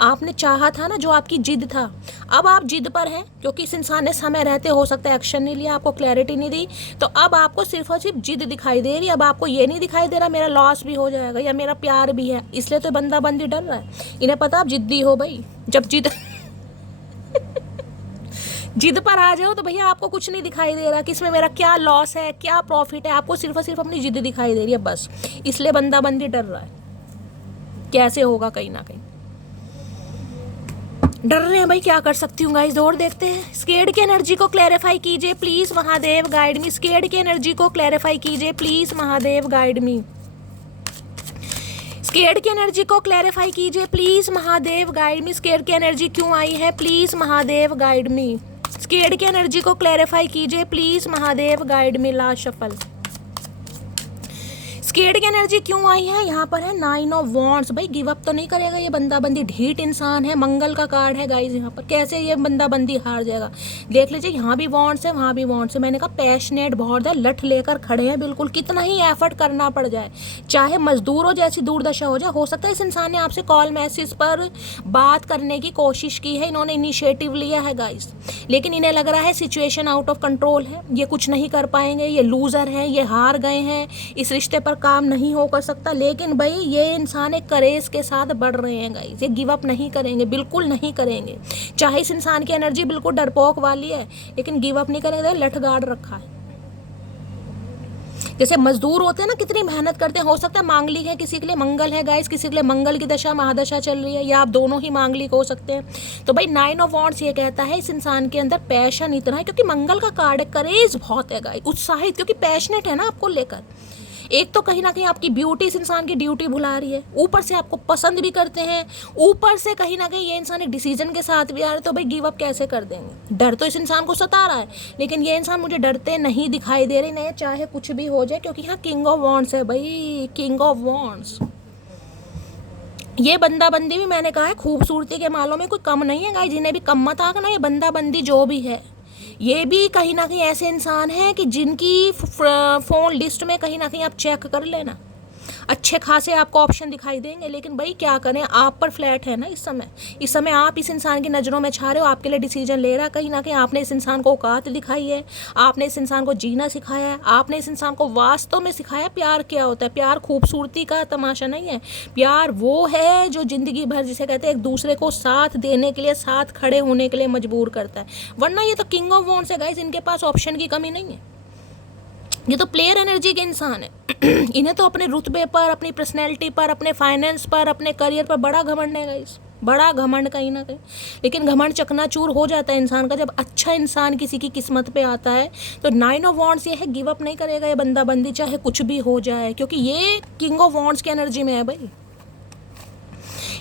आपने चाहा था ना, जो आपकी जिद था, अब आप जिद पर हैं क्योंकि इस इंसान ने समय रहते हो सकता है एक्शन नहीं लिया, आपको क्लैरिटी नहीं दी, तो अब आपको सिर्फ और सिर्फ जिद दिखाई दे रही है। अब आपको ये नहीं दिखाई दे रहा मेरा लॉस भी हो जाएगा या मेरा प्यार भी है, इसलिए तो बंदा बंदी डर रहा है। इन्हें पता आप जिद्दी हो भाई, जब जिद पर आ जाओ तो भैया आपको कुछ नहीं दिखाई दे रहा कि इसमें मेरा क्या लॉस है क्या प्रॉफिट है, आपको सिर्फ और सिर्फ अपनी जिद दिखाई दे रही है बस, इसलिए बंदा बंदी डर रहा है। कैसे होगा? कहीं ना कहीं डर रहे हैं भाई, क्या कर सकती हूँ गाइस। और देखते हैं। स्केर्ड की एनर्जी को क्लैरिफाई कीजिए please, Mahadev guide me. Scared की एनर्जी को क्लैरिफाई कीजिए please, Mahadev guide me. Scared की एनर्जी को क्लैरिफाई कीजिए please, Mahadev guide me. Scared की एनर्जी क्यों आई है please, Mahadev guide me. Scared की एनर्जी को क्लैरिफाई कीजिए please, Mahadev guide me. Last shuffle. Scared की एनर्जी क्यों आई है? यहाँ पर है 9 ऑफ वॉन्ड्स। भाई गिव अप तो नहीं करेगा ये बंदा बंदी, ढीठ इंसान है, मंगल का कार्ड है गाइस यहाँ पर। कैसे ये बंदा बंदी हार जाएगा? देख लीजिए, यहाँ भी वॉन्ड्स है, वहाँ भी वॉन्ड्स है। मैंने कहा पैशनेट बहुत है, लठ लेकर खड़े हैं बिल्कुल, कितना ही एफर्ट करना पड़ जाए, चाहे मजदूरों जैसी दुर्दशा हो जाए। हो सकता है इस इंसान ने आपसे कॉल मैसेज पर बात करने की कोशिश की है, इन्होंने इनिशिएटिव लिया है गाइस, लेकिन इन्हें लग रहा है सिचुएशन आउट ऑफ कंट्रोल है, ये कुछ नहीं कर पाएंगे, ये लूजर हैं, ये हार गए हैं, इस रिश्ते पर काम नहीं हो कर सकता। लेकिन भाई ये इंसान एक करेज के साथ बढ़ रहे हैं गाइस, ये गिव अप नहीं करेंगे, बिल्कुल नहीं करेंगे। चाहे इस इंसान की एनर्जी बिल्कुल डरपोक वाली है, लेकिन गिव अप नहीं करेंगे। लठ गाड़ रखा है, जैसे मजदूर होते हैं ना, कितनी मेहनत करते हैं। हो सकता है मांगलिक है, किसी के लिए मंगल है गाइस, किसी के लिए मंगल की दशा महादशा चल रही है, या आप दोनों ही मांगलिक हो सकते हैं। तो भाई 9 ऑफ वॉन्ड्स ये कहता है इस इंसान के अंदर पैशन इतना है, क्योंकि मंगल का कार्ड है, करेज बहुत है गाइस, उत्साहित, क्योंकि पैशनेट है ना आपको लेकर। एक तो कहीं ना कहीं आपकी ब्यूटी इस इंसान की ड्यूटी भुला रही है, ऊपर से आपको पसंद भी करते हैं, ऊपर से कहीं ना कहीं ये इंसान एक डिसीजन के साथ भी आ रहे, तो भाई गिव अप कैसे कर देंगे। डर तो इस इंसान को सता रहा है, लेकिन ये इंसान मुझे डरते नहीं दिखाई दे रहे, नहीं चाहे कुछ भी हो जाए, क्योंकि यहाँ किंग ऑफ वॉन्ड्स है भाई, किंग ऑफ वॉन्ड्स। ये बंदा बंदी भी मैंने कहा है खूबसूरती के मालों में कोई कम नहीं है गाइस, जिन्हें भी कम मत आंकना। ये बंदा बंदी जो भी है, ये भी कहीं ना कहीं ऐसे इंसान है कि जिनकी फ़ोन लिस्ट में कहीं ना कहीं आप चेक कर लेना, अच्छे खासे आपको ऑप्शन दिखाई देंगे। लेकिन भाई क्या करें, आप पर फ्लैट है ना इस समय आप इस इंसान की नज़रों में छा रहे हो, आपके लिए डिसीजन ले रहा है। कहीं ना कहीं आपने इस इंसान को औकात दिखाई है, आपने इस इंसान को जीना सिखाया है, आपने इस इंसान को वास्तव में सिखाया प्यार क्या होता है। प्यार खूबसूरती का तमाशा नहीं है, प्यार वो है जो ज़िंदगी भर, जिसे कहते हैं एक दूसरे को साथ देने के लिए, साथ खड़े होने के लिए मजबूर करता है। वरना ये तो किंग ऑफ वॉन्ड्स है गाइस, इनके पास ऑप्शन की कमी नहीं है। ये तो प्लेयर एनर्जी के इंसान है। इन्हें तो अपने रुतबे पर, अपनी पर्सनैलिटी पर, अपने फाइनेंस पर, अपने करियर पर बड़ा घमंड है गाइस, बड़ा घमंड कहीं ना कहीं। लेकिन घमंड चकनाचूर हो जाता है इंसान का जब अच्छा इंसान किसी की किस्मत पे आता है। तो 9 ऑफ वॉन्ड्स ये है, गिव अप नहीं करेगा ये बंदा बंदी, चाहे कुछ भी हो जाए, क्योंकि ये किंग ऑफ वॉन्ड्स की एनर्जी में है भाई।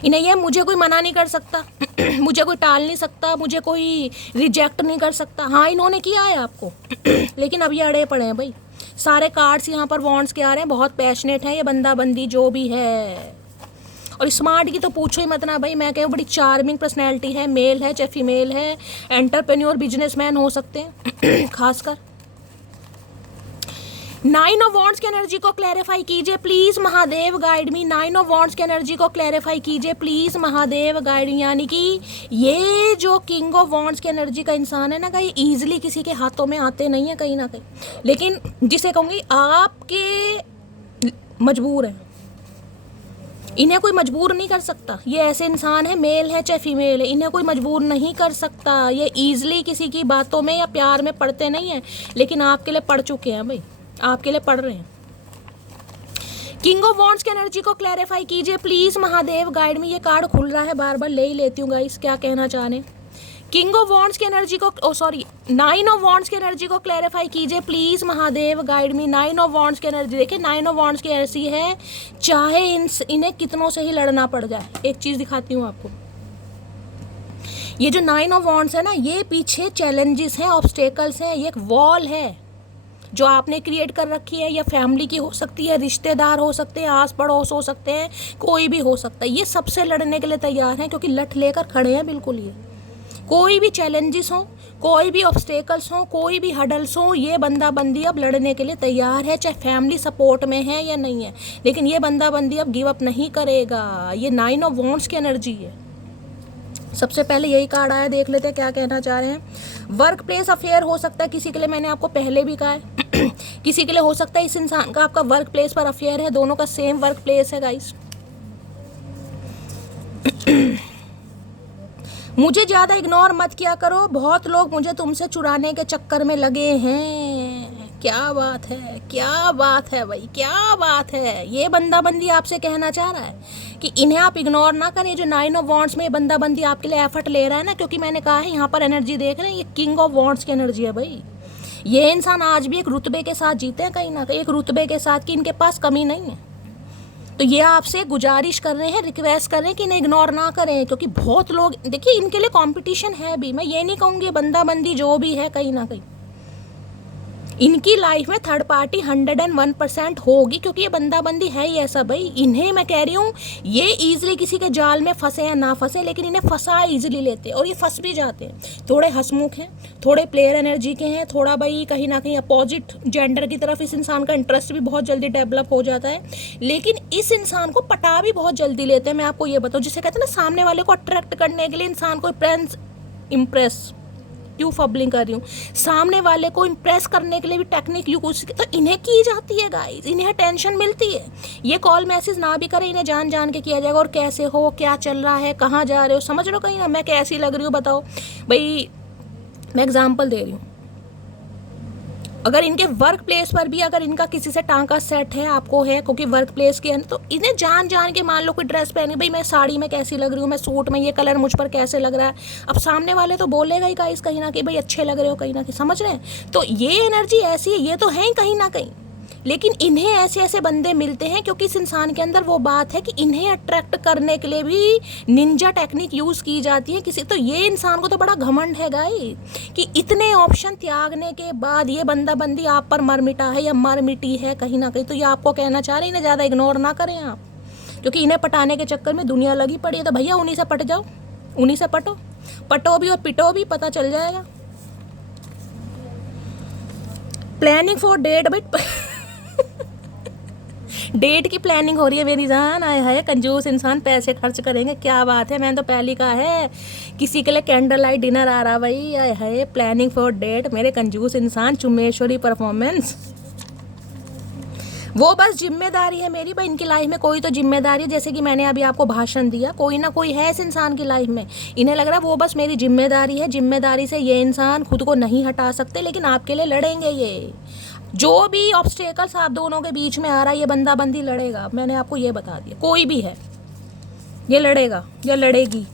इन्हें ये मुझे कोई मना नहीं कर सकता, मुझे कोई टाल नहीं सकता, मुझे कोई रिजेक्ट नहीं कर सकता। हाँ इन्होंने किया है आपको, लेकिन अब ये अड़े पड़े हैं भाई। सारे कार्ड्स यहाँ पर वॉन्ड्स के आ रहे हैं, बहुत पैशनेट है ये बंदा बंदी जो भी है। और स्मार्ट की तो पूछो ही मत ना भाई, मैं कहूँ बड़ी चार्मिंग पर्सनैलिटी है, मेल है चाहे फीमेल है, एंटरप्रेन्योर बिजनेसमैन हो सकते हैं खासकर। 9 ऑफ वॉन्ड्स की एनर्जी को क्लैरिफाई कीजिए please Mahadev, guide me. 9 of wands की एनर्जी को क्लैरिफाई कीजिए प्लीज महादेव, गाइड मी। यानी कि ये जो किंग ऑफ वॉन्ड्स की एनर्जी का इंसान है ना, कहीं ईजिली किसी के हाथों में आते नहीं है कहीं ना कहीं, लेकिन जिसे कहूँगी आपके मजबूर है, इन्हें कोई मजबूर नहीं कर सकता। ये ऐसे इंसान है, मेल है चाहे फीमेल है, इन्हें कोई मजबूर नहीं कर सकता। ये ईजिली किसी की बातों में या प्यार में पड़ते नहीं हैं, लेकिन आपके लिए पड़ चुके हैं भाई, आपके लिए पढ़ रहे हैं। किंग ऑफ वॉन्ड्स की एनर्जी को क्लैरिफाई कीजिए प्लीज महादेव, गाइड में। ये कार्ड खुल रहा है, बार बार ले ही लेती हूँ गाइस, क्या कहना चाह रहे हैं। किंग ऑफ वॉन्ड्स की एनर्जी को, 9 ऑफ वॉन्ड्स की एनर्जी को क्लैरिफाई कीजिए please Mahadev, guide me. 9 of wands की एनर्जी देखिए, 9 ऑफ वॉन्ड्स की ऐसी है, चाहे इन्हें कितनों से ही लड़ना पड़ जाए। एक चीज दिखाती हूँ आपको, ये जो 9 ऑफ वॉन्ड्स है ना, ये पीछे चैलेंजेस हैं, ऑब्स्टेकल्स हैं, ये एक वॉल है जो आपने क्रिएट कर रखी है, या फैमिली की हो सकती है, रिश्तेदार हो सकते हैं, आस पड़ोस हो सकते हैं, कोई भी हो सकता है। ये सबसे लड़ने के लिए तैयार हैं, क्योंकि लठ लेकर खड़े हैं बिल्कुल। ये कोई भी चैलेंजेस हो, कोई भी ऑब्स्टेकल्स हो, कोई भी हडल्स हो, ये बंदा बंदी अब लड़ने के लिए तैयार है, चाहे फैमिली सपोर्ट में है या नहीं है, लेकिन ये बंदा बंदी अब गिव अप नहीं करेगा। ये 9 ऑफ वॉन्ड्स की एनर्जी है। सबसे पहले यही कार्ड आया, देख लेते हैं क्या कहना चाह रहे हैं। वर्क प्लेस अफेयर हो सकता है किसी के लिए, मैंने आपको पहले भी कहा है किसी के लिए हो सकता है इस इंसान का आपका वर्क प्लेस पर अफेयर है, दोनों का सेम वर्क प्लेस है गाइस। मुझे ज़्यादा इग्नोर मत किया करो, बहुत लोग मुझे तुमसे चुराने के चक्कर में लगे हैं। क्या बात है, क्या बात है भाई, क्या बात है। ये बंदा बंदी आपसे कहना चाह रहा है कि इन्हें आप इग्नोर ना करें। जो 9 ऑफ वॉन्ड्स में ये बंदा बंदी आपके लिए एफर्ट ले रहा है ना, क्योंकि मैंने कहा है यहाँ पर एनर्जी देख रहे हैं, ये किंग ऑफ वॉन्ड्स की एनर्जी है भाई। ये इंसान आज भी एक रुतबे के साथ जीते हैं कहीं ना कहीं, एक रुतबे के साथ कि इनके पास कमी नहीं है। तो ये आपसे गुजारिश कर रहे हैं, रिक्वेस्ट कर रहे हैं कि इन्हें इग्नोर ना करें, क्योंकि बहुत लोग, देखिए इनके लिए कंपटीशन है भी। मैं ये नहीं कहूँगी बंदा बंदी जो भी है, कहीं ना कहीं इनकी लाइफ में थर्ड पार्टी 101% होगी, क्योंकि ये बंदा बंदी है ही ऐसा भाई। इन्हें मैं कह रही हूँ, ये ईजिली किसी के जाल में फंसे या ना फंसे, लेकिन इन्हें फंसा ईजिली लेते हैं और ये फंस भी जाते हैं। थोड़े हंसमुख हैं, थोड़े प्लेयर एनर्जी के हैं, थोड़ा भाई कहीं ना कहीं अपोजिट जेंडर की तरफ इस इंसान का इंटरेस्ट भी बहुत जल्दी डेवलप हो जाता है, लेकिन इस इंसान को पटा भी बहुत जल्दी लेते हैं। मैं आपको ये बताऊँ, जिसे कहते हैं ना, सामने वाले को अट्रैक्ट करने के लिए इंसान को इम्प्रेस, क्यों फबलिंग कर रही हूँ, सामने वाले को इम्प्रेस करने के लिए भी टेक्निक यूज, तो इन्हें की जाती है गाइस, इन्हें टेंशन मिलती है। ये कॉल मैसेज ना भी करे, इन्हें जान जान के किया जाएगा। और कैसे हो, क्या चल रहा है, कहाँ जा रहे हो, समझ रहे हो कहीं ना, मैं कैसी लग रही हूँ बताओ भाई। मैं एग्जाम्पल दे रही हूँ, अगर इनके वर्क प्लेस पर भी अगर इनका किसी से टांका सेट है, आपको है, क्योंकि वर्क प्लेस के हैं, तो इन्हें जान जान के, मान लो कोई ड्रेस पहनी, भाई मैं साड़ी में कैसी लग रही हूँ, मैं सूट में, ये कलर मुझ पर कैसे लग रहा है। अब सामने वाले तो बोलेगा ही गाइस कहीं ना कहीं, भाई अच्छे लग रहे हो कहीं ना कहीं, समझ रहे हैं। तो ये एनर्जी ऐसी है, ये तो है ही कहीं ना कहीं। लेकिन इन्हें ऐसे ऐसे बंदे मिलते हैं क्योंकि इस इंसान के अंदर वो बात है कि इन्हें अट्रैक्ट करने के लिए भी निंजा टेक्निक यूज़ की जाती है किसी। तो ये इंसान को तो बड़ा घमंड है गाइस कि इतने ऑप्शन त्यागने के बाद ये बंदा बंदी आप पर मर मिटा है या मर मिटी है कहीं ना कहीं। तो ये आपको कहना चाह रहे हैं, इन्हें ज़्यादा इग्नोर ना करें आप, क्योंकि इन्हें पटाने के चक्कर में दुनिया लगी पड़ी है। तो भैया उन्हीं से पट जाओ, उन्हीं से पटो भी और पिटो भी, पता चल जाएगा। प्लानिंग फॉर डेट, भाई डेट की प्लानिंग हो रही है मेरी जान। आए हाय कंजूस इंसान, पैसे खर्च करेंगे, क्या बात है। मैंने तो पहले कहा है किसी के लिए कैंडल लाइट डिनर आ रहा भाई। आए हाय प्लानिंग फॉर डेट, मेरे कंजूस इंसान, चुम्मेश्वरी परफॉर्मेंस। वो बस जिम्मेदारी है मेरी भाई, इनकी लाइफ में कोई तो जिम्मेदारी है। जैसे कि मैंने अभी आपको भाषण दिया, कोई ना कोई है इस इंसान की लाइफ में। इन्हें लग रहा है वो बस मेरी जिम्मेदारी है, जिम्मेदारी से ये इंसान खुद को नहीं हटा सकते। लेकिन आपके लिए लड़ेंगे ये, जो भी ऑब्स्टेकल्स आप दोनों के बीच में आ रहा है ये बंदा बंदी लड़ेगा। मैंने आपको ये बता दिया, कोई भी है ये लड़ेगा या लड़ेगी।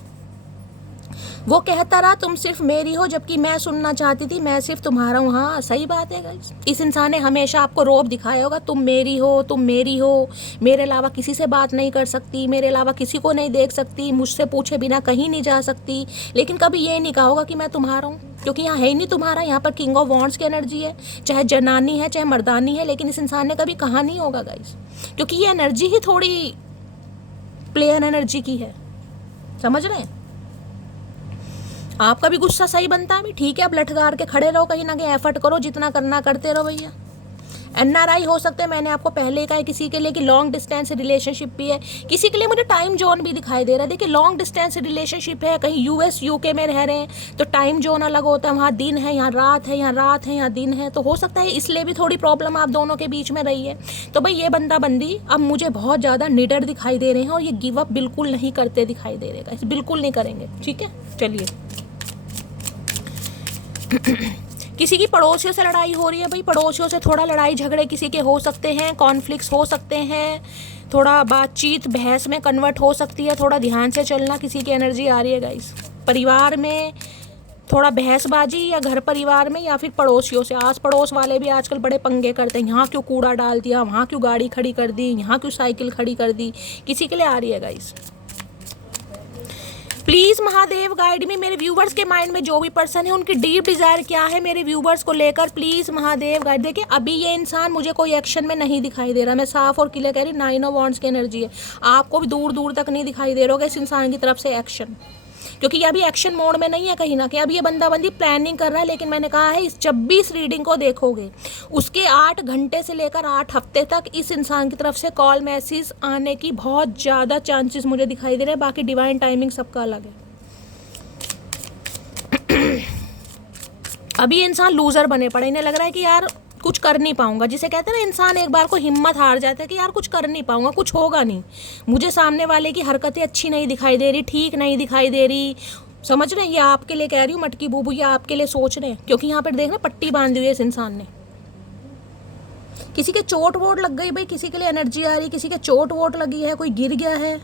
वो कहता रहा तुम सिर्फ मेरी हो, जबकि मैं सुनना चाहती थी मैं सिर्फ तुम्हारा हूँ। हाँ सही बात है गाइस, इस इंसान ने हमेशा आपको रोब दिखाया होगा, तुम मेरी हो, तुम मेरी हो, मेरे अलावा किसी से बात नहीं कर सकती, मेरे अलावा किसी को नहीं देख सकती, मुझसे पूछे बिना कहीं नहीं जा सकती। लेकिन कभी ये नहीं कहा होगा कि मैं तुम्हारा हूँ, क्योंकि यहाँ है ही नहीं तुम्हारा। यहाँ पर किंग ऑफ वॉन्ड्स की एनर्जी है, चाहे जनानी है चाहे मर्दानी है। लेकिन इस इंसान ने कभी कहा नहीं होगा गाइस, क्योंकि ये एनर्जी ही थोड़ी प्लेयर एनर्जी की है, समझ रहे हैं। आपका भी गुस्सा सही बनता है, ठीक है, अब लठगार के खड़े रहो, कहीं ना कहीं एफर्ट करो, जितना करना करते रहो भैया। NRI हो सकते हैं, मैंने आपको पहले कहा है किसी के लिए कि लॉन्ग डिस्टेंस रिलेशनशिप भी है, किसी के लिए मुझे टाइम जोन भी दिखाई दे रहा है। देखिए लॉन्ग डिस्टेंस रिलेशनशिप है, कहीं US UK में रह रहे हैं तो टाइम जोन अलग होता है, वहाँ दिन है, यहाँ रात है, यहाँ रात है, यहाँ दिन है। तो हो सकता है इसलिए भी थोड़ी प्रॉब्लम आप दोनों के बीच में रही है। तो भाई ये बंदा बंदी अब मुझे बहुत ज़्यादा निडर दिखाई दे रहे हैं और ये गिव अप बिल्कुल नहीं करते दिखाई दे रहे, बिल्कुल नहीं करेंगे। ठीक है, चलिए किसी की पड़ोसियों से लड़ाई हो रही है भाई, पड़ोसियों से थोड़ा लड़ाई झगड़े किसी के हो सकते हैं, कॉन्फ्लिक्ट्स हो सकते हैं, थोड़ा बातचीत बहस में कन्वर्ट हो सकती है। थोड़ा ध्यान से चलना, किसी की एनर्जी आ रही है गाइस। परिवार में थोड़ा बहसबाजी, या घर परिवार में, या फिर पड़ोसियों से। आस पड़ोस वाले भी आजकल बड़े पंगे करते हैं, यहाँ क्यों कूड़ा डाल दिया, वहाँ क्यों गाड़ी खड़ी कर दी, यहाँ क्यों साइकिल खड़ी कर दी, किसी के लिए आ रही है गाइस। प्लीज़ महादेव गाइड में, मेरे व्यूवर्स के माइंड में जो भी पर्सन है उनकी डीप डिज़ायर क्या है मेरे व्यूवर्स को लेकर, प्लीज़ महादेव गाइड। देखिए अभी ये इंसान मुझे कोई एक्शन में नहीं दिखाई दे रहा, मैं साफ और क्लियर कह रही हूँ। 9 ऑफ वॉन्ड्स की एनर्जी है, आपको भी दूर दूर तक नहीं दिखाई दे रहा होगा इस इंसान की तरफ से एक्शन, क्योंकि ये अभी एक्शन मोड में नहीं है कहीं ना कहीं। अब ये बंदा बंदी प्लानिंग कर रहा है। लेकिन मैंने कहा है जब भी इस रीडिंग को देखोगे उसके 8 घंटे से लेकर 8 हफ्ते तक इस इंसान की तरफ से कॉल मैसेज आने की बहुत ज़्यादा चांसेस मुझे दिखाई दे रहे हैं। बाकी डिवाइन टाइमिंग सबका अलग है। अभी इंसान लूजर बने पड़े, इन्हें लग रहा है कि यार कुछ कर नहीं पाऊंगा। जिसे कहते हैं ना इंसान एक बार को हिम्मत हार जाता है कि यार कुछ कर नहीं पाऊंगा, कुछ होगा नहीं, मुझे सामने वाले की हरकतें अच्छी नहीं दिखाई दे रही, ठीक नहीं दिखाई दे रही। समझ रहे हैं, ये आपके लिए कह रही हूँ मटकी बूबू, ये आपके लिए सोच रहे हैं। क्योंकि यहाँ पर देख रहे पट्टी बांधी हुई है इस इंसान ने। किसी के चोट वोट लग गई भाई, किसी के लिए एनर्जी आ रही, किसी के चोट वोट लगी है, कोई गिर गया है,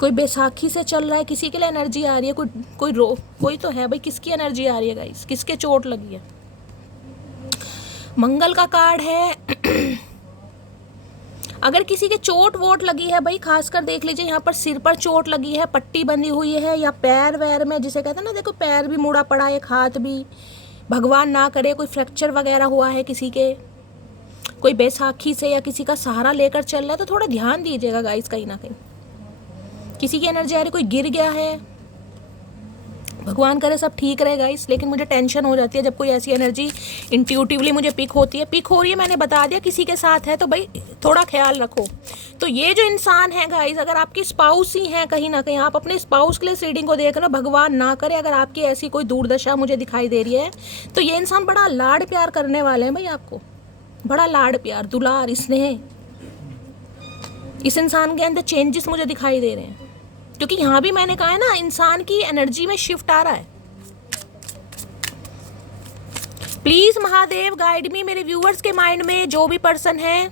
कोई बैसाखी से चल रहा है, किसी के लिए एनर्जी आ रही है, कोई तो है भाई। किसकी एनर्जी आ रही है गाइस, किसके चोट लगी है। मंगल का कार्ड है। अगर किसी के चोट वोट लगी है भाई, खासकर देख लीजिए यहाँ पर सिर पर चोट लगी है, पट्टी बंधी हुई है, या पैर वैर में, जिसे कहते हैं ना, देखो पैर भी मुड़ा पड़ा है, एक हाथ भी, भगवान ना करे कोई फ्रैक्चर वगैरह हुआ है किसी के, कोई बैसाखी से या किसी का सहारा लेकर चल रहा है, तो थोड़ा ध्यान दीजिएगा गाइस। कहीं ना कहीं किसी की एनर्जी आ रही, कोई गिर गया है, भगवान करे सब ठीक रहे गाइस। लेकिन मुझे टेंशन हो जाती है जब कोई ऐसी एनर्जी इंट्यूटिवली मुझे पिक होती है। पिक हो रही है, मैंने बता दिया किसी के साथ है, तो भाई थोड़ा ख्याल रखो। तो ये जो इंसान है गाइस, अगर आपकी स्पाउस ही है कहीं ना कहीं, आप अपने स्पाउस के लिए इस रीडिंग को देख रहे हो, भगवान ना करे अगर आपकी ऐसी कोई दूरदशा मुझे दिखाई दे रही है, तो ये इंसान बड़ा लाड़ प्यार करने वाले हैं भाई आपको, बड़ा लाड़ प्यार दुलार स्नेह। इस इंसान के अंदर चेंजेस मुझे दिखाई दे रहे हैं, क्योंकि यहाँ भी मैंने कहा है ना इंसान की एनर्जी में शिफ्ट आ रहा है। प्लीज महादेव गाइड मी, मेरे व्यूअर्स के माइंड में जो भी पर्सन है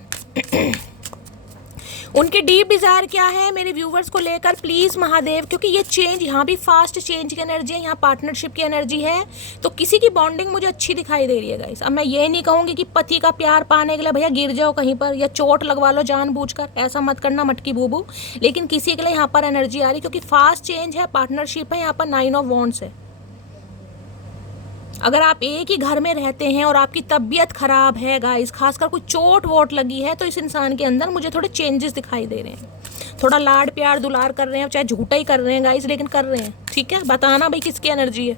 उनकी डीप डिजायर क्या है मेरे व्यूवर्स को लेकर, प्लीज महादेव, क्योंकि ये चेंज यहाँ भी फास्ट चेंज की एनर्जी है, यहाँ पार्टनरशिप की एनर्जी है, तो किसी की बॉन्डिंग मुझे अच्छी दिखाई दे रही है गाइस। अब मैं ये नहीं कहूंगी कि पति का प्यार पाने के लिए भैया गिर जाओ कहीं पर या चोट लगवा लो जानबूझकर, ऐसा मत करना मटकी बूबू, लेकिन किसी के लिए यहाँ पर एनर्जी आ रही, क्योंकि फास्ट चेंज है, पार्टनरशिप है, यहाँ पर 9 ऑफ वॉन्ड्स है। अगर आप एक ही घर में रहते हैं और आपकी तबीयत खराब है गाइस, खासकर कोई चोट वोट लगी है, तो इस इंसान के अंदर मुझे थोड़े चेंजेस दिखाई दे रहे हैं, थोड़ा लाड प्यार दुलार कर रहे हैं, चाहे झूठा ही कर रहे हैं गाइस, लेकिन कर रहे हैं। ठीक है, बताना भाई किसकी एनर्जी है।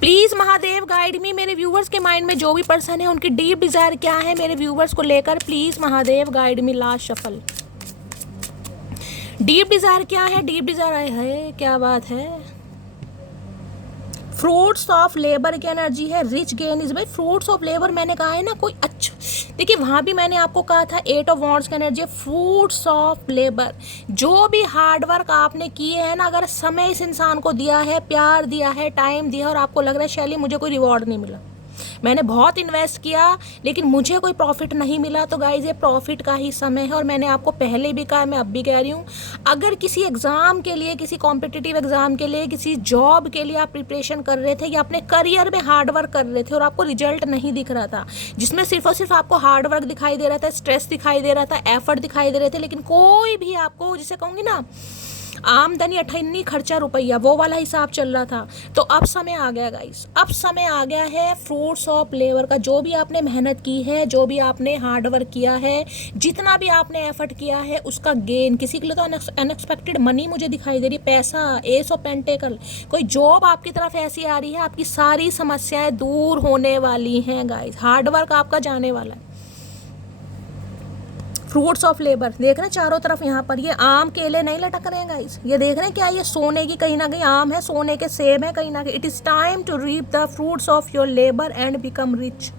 प्लीज महादेव गाइड मी, मेरे व्यूवर्स के माइंड में जो भी पर्सन है उनकी डीप डिजायर क्या है मेरे व्यूवर्स को लेकर, please Mahadev guide me. Last shuffle, deep Dzire क्या है, डीप डिजायर है, क्या बात है। फ्रूट्स ऑफ लेबर की एनर्जी है, रिच गेन इज, भाई फ्रूट्स ऑफ लेबर मैंने कहा है ना, कोई अच्छा, देखिए वहाँ भी मैंने आपको कहा था 8 ऑफ वॉन्ड्स की एनर्जी है, फ्रूट्स ऑफ लेबर, जो भी हार्डवर्क आपने किए हैं ना, अगर समय इस इंसान को दिया है, प्यार दिया है, टाइम दिया, और आपको लग रहा है शैली मुझे कोई रिवॉर्ड नहीं मिला, मैंने बहुत इन्वेस्ट किया लेकिन मुझे कोई प्रॉफिट नहीं मिला, तो गाइज ये प्रॉफिट का ही समय है। और मैंने आपको पहले भी कहा, मैं अब भी कह रही हूँ, अगर किसी एग्ज़ाम के लिए, किसी कॉम्पिटिटिव एग्ज़ाम के लिए, किसी जॉब के लिए आप प्रिपरेशन कर रहे थे या अपने करियर में हार्डवर्क कर रहे थे और आपको रिजल्ट नहीं दिख रहा था, जिसमें सिर्फ और सिर्फ आपको हार्डवर्क दिखाई दे रहा था, स्ट्रेस दिखाई दे रहा था, एफर्ट दिखाई दे रहे थे, लेकिन कोई भी आपको, जिसे कहूँगी ना आमदनी अठन्नी खर्चा रुपया, वो वाला हिसाब चल रहा था, तो अब समय आ गया गाइस, अब समय आ गया है फ्रूट्स ऑफ लेबर का। जो भी आपने मेहनत की है, जो भी आपने हार्डवर्क किया है, जितना भी आपने एफर्ट किया है, उसका गेन, किसी के लिए तो अनएक्सपेक्टेड मनी मुझे दिखाई दे रही, पैसा, एस ऑफ पेंटेकल, कोई जॉब आपकी तरफ ऐसी आ रही है, आपकी सारी समस्याएं दूर होने वाली हैं गाइस, हार्डवर्क आपका जाने वाला है। फ्रूट्स ऑफ लेबर देख रहे हैं चारों तरफ, यहाँ पर ये आम केले नहीं लटक रहे हैं गाइस, ये देख रहे हैं क्या, ये सोने की कहीं ना कहीं आम है, सोने के सेब है कहीं ना कहीं। It is time to reap the fruits of your labour and become rich,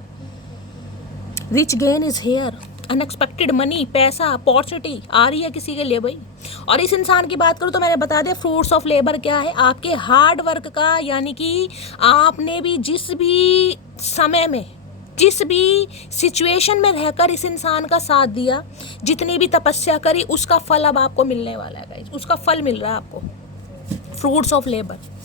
rich gain is here, unexpected money, पैसा, अपॉर्चुनिटी आ रही है किसी के लिए भाई। और इस इंसान की बात करूँ तो मैंने बता दिया फ्रूट्स ऑफ लेबर क्या है, आपके हार्ड वर्क का, यानी कि आपने भी जिस भी समय में, जिस भी सिचुएशन में रहकर इस इंसान का साथ दिया, जितनी भी तपस्या करी, उसका फल अब आपको मिलने वाला है गाइस, उसका फल मिल रहा है आपको, फ्रूट्स ऑफ लेबर।